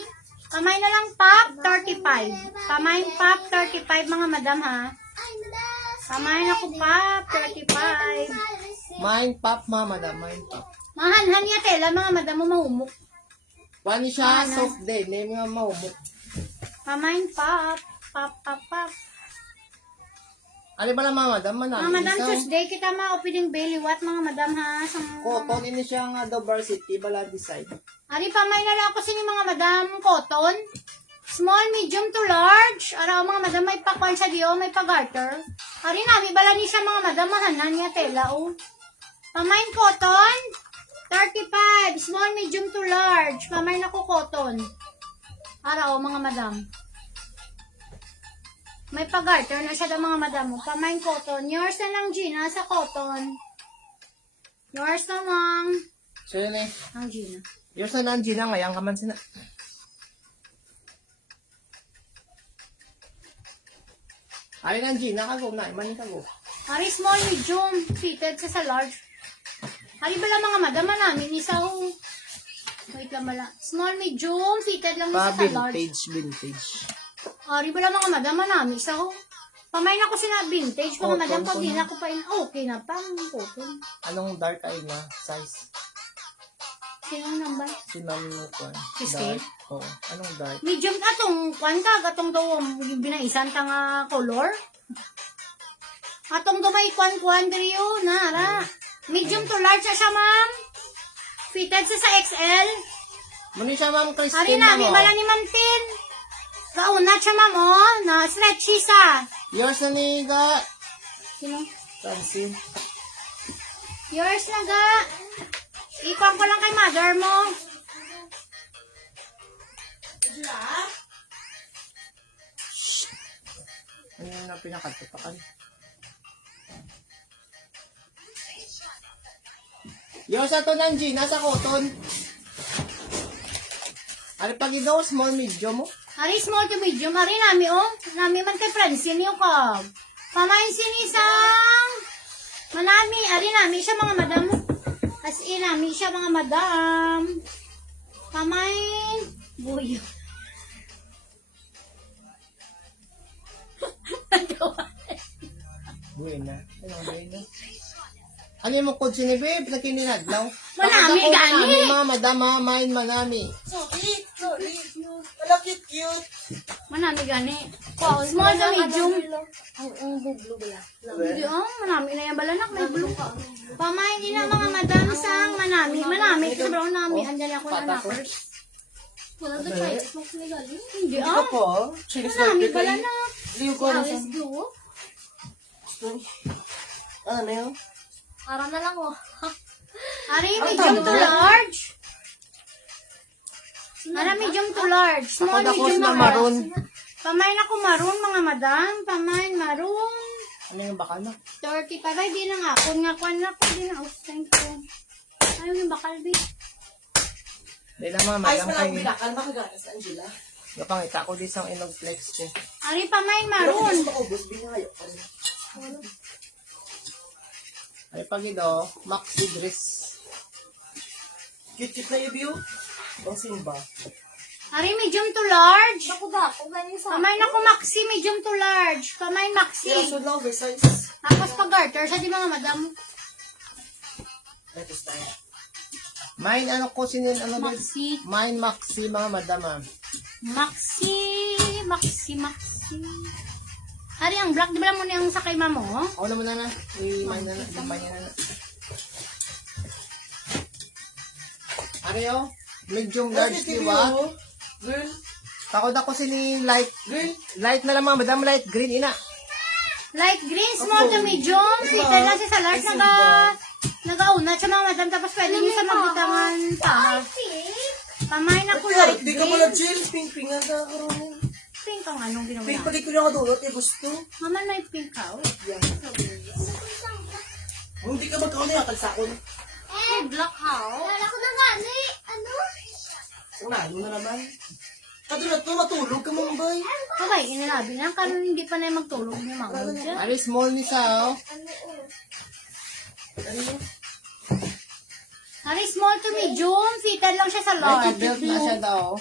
Pamain na lang pop, 35. Pamain pop, 35 mga madam ha. Pamain ako pop, 35. Mind pop mga madam. Mind pop. Mahanhan niya tela mga madam mo mahumok. Wani siya, soft denim nga mahumok. Pamain pop, pop, pop, pop. Ano ba lang mga madam? Mga madam, Tuesday kita ma-opening belly what mga madam ha. Cotton, ini siya nga daw varsity, bala design. Ari, pamay na lang ako sa inyo mga madam, cotton. Small, medium to large. Araw mga madam, may pakwan sa diyo, may pag-garter. Ari, nami bala ni siya mga madam, mahanan niya tela, oh. Pamay cotton, 35. Small, medium to large. Pamay na ko cotton. Araw, mga madam. May pag-garter na siya daw mga madam mo. Pamay cotton. Yours na lang, Gina, sa cotton. Yours na lang. So yun eh. Ang Gina. Yours na nandiyan na ngayon ka man sina. Ay nandiyan na kago na. Iman ka go. Ari, small, medium, fitted sa large. Ari, bala mga madam namin, isa ho. Wait lang bala. Small, medium, fitted lang isa sa large. Vintage. Ari, bala mga madam namin, isa ho. Pamain ako sina vintage, mga Cotton madam, pag po di na. na ko pa okay na pa, cotton. Anong dark ay na size? Sino ang number? Si Ma'am Kwan. Si Steve? Oo. Anong dark? Medium atong kwan ka, atong daw binaisan ta nga color. Atong daw may kwan diriyo na ara. Medium to large na siya, ma'am. Fitted sa XL. Muni siya Ma'am Hari Christine na, Ma'am. may oh. bala ni Ma'am Tin. Kaunat siya, ma'am, oh. Na stretchy sa. Yours na ni Ga. Sino? Francine. Yours na ga. Ikon ko lang kay mother mo. Ano yung na pinakatupakan? Yours na to Nanji. Nasa cotton. Ano pag ino, small medium mo? Hari small to medium. Hari nami, oh. Nami man kay Francine yung kag. Pamain sinisang. Manami. Hari nami siya mga madam. As in, nami siya mga madam. Pamain. Buyo. Buena. Anong buena? Ano yung mukod sini, babe? Nagkininadlaw? Manami, Bakit ako gani. manami, mga madam, ha? Main manami. Sorry. Wala cute. Manami gani. Oh, small to medium. Ang bublo ba yan? Hindi, oh. Manami na yung balanak. May blue ka. Pamain din ang mga madam sang manami. Manami. Ito bro, nami. Andyan ako na knockers. Wala doon tayo. Smoke na galing. Hindi, Ito oh. po. Chinese Manami market. balanak. Liw ko na sa... Let's go. Ano na yun? Para na lang, oh. Ari, medium to large. Ara, medium to large. Small, Ako dako medium na na maroon. Pamain ako maroon, mga madam. Pamain maroon. Ano yung bakal na? 35. Ay, di na nga. Kung nga, kwan na ko. Di na. Oh, thank you. Ayaw yung bakal, di. Dahil lang mga Ayos madam pa lang kayo. binakal. Makagatas, Angela. Napangita ko di sa inog flex ko. Ari, pamain Pero kung maroon. gusto maubos, binahayo pa rin. Ay pag ito, maxi dress. Cute na yung view. Ang simba. Ari, medium to large. Ako ba? Kung ganyan sa... Pamain ako maxi, medium to large. Pamain maxi. Kaya so lang, oversize. Tapos pag garter, sa di mga madam. Ito tayo. Mine ano ko sinin ano babe? Maxi. Mine maxi mga madam ah. Maxi. Ari, ang black, di ba mo na yung sakay mamo? Ako naman na. I-mine na na. I-mine na na. Ariyo, medium large liwa. Girl. Takot ako sini light. Girl. Light na lang mga madam, light green ina. Light green, small to medium. Fitted lang siya sa large. Nagaunat siya mga madam. Tapos pwede niyo sa magbitangan pa. Pamain ako Kaya, light di ka pala green. chill. Pink-pink ang kakaroon. Pink ang anong ginawa. Pink pati ko na kadulot. Eh, gusto. Mama, may pink ka. Oh. Kung di ka magkaon na yatag sa akon. May black ka. Oh. Wala ko na gani. Ano? Sanalo na naman. Kadulot mo, matulog ka mong bay. Okay, inalabi na. Karon hindi pa na magtulog ni Mangod siya. Ari small ni sa oh. Ano yun? Ari, small to medium. Fitted lang siya sa May large. belt na siya daw.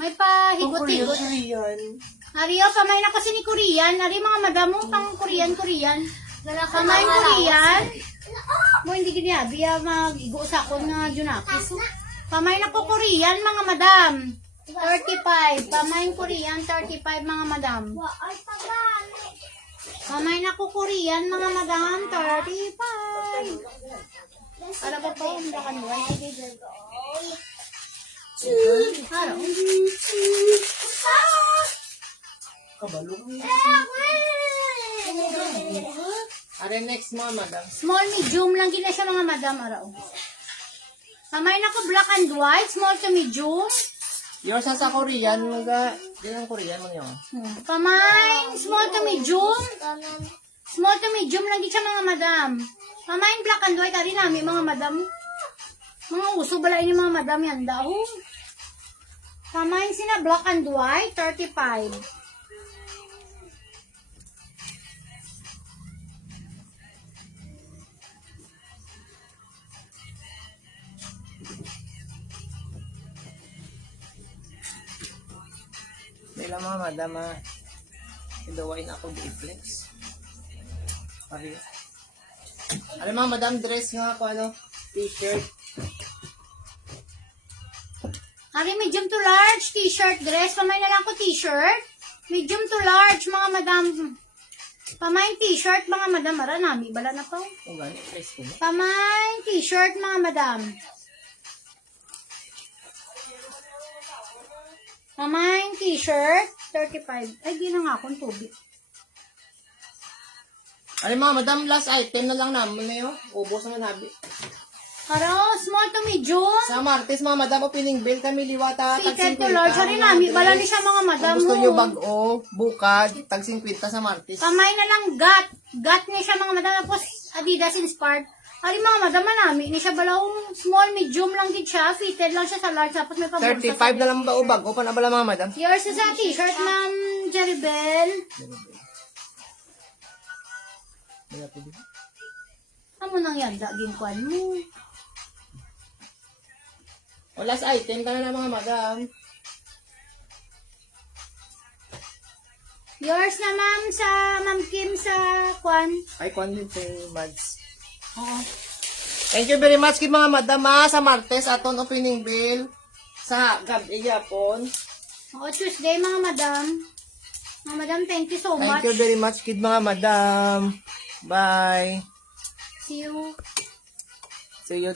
May Korean, pahigot-higot. Korean. Ari, oh, pamain ako si ni Korean. Ari, mga madam mo, pang Korean. Pamain Korean. Mo, hindi ginabi, mag-igo sa ako nga Junakis. Pamain ako Korean, mga madam. 35. Pamain Korean, 35, mga madam. Ay, pagani. Pamain ako Korean, mga madam, 35. Para ba po, ang black and white? Ano? Kabalo. Ari next mga madam. Small, medium lang gina siya, mga madam, araw. Pamain ako black and white, small to medium. Yours sa Korean, mga di ang Korean mo yun. Pamain, small to medium. Small to medium lang siya, mga madam. Pamain black and white, ari namin, mga madam. Mga uso bala ini mga madam yan daw. Pamain sina black and white, 35. Dahil lang mga madam ah. Idawain ako di flex. Pari. Ano mga madam, dress nga ako, ano, t-shirt. Ari, medium to large, t-shirt, dress. Pamay na lang ko t-shirt. Medium to large, mga madam. Pamay t-shirt, mga madam. Ara, nami, bala na to. O gani, dress ko na. Pamay t-shirt, mga madam. Pamay t-shirt, 35. Ay, di na nga akong tubig. Ano mga madam, last item na lang namin na yun. Ubos naman nabi. Karo, small to medium. Sa Martes, mga madam, opening bill kami liwata. Fitted to large. Ari, nami, bala ni siya, mga madam. Kung gusto mo. nyo bag-o, bukad, tag 50 sa Martes. Pamay na lang gat. Gat ni siya, mga madam. Tapos, Adidas inspired. Ari, mga madam, manami. Ni siya balaw, small, medium lang din siya. Fitted lang siya sa large. Tapos may pabulsa. 35 na lang ba o bag-o? Panabala mga madam? Yours is a t-shirt, ma'am Jeribel. Amo nang yan, daging kwan mo. O last item ka na mga madam. Yours na, ma'am, sa Ma'am Kim sa kwan. Ay, kwan din sa Mads. Oo. Thank you very much kay mga madam sa Martes aton opening bill sa gabi yapon. Oo, Tuesday, mga madam. Mga madam, thank you so much. Thank you very much kid mga madam. Bye. See you. See you.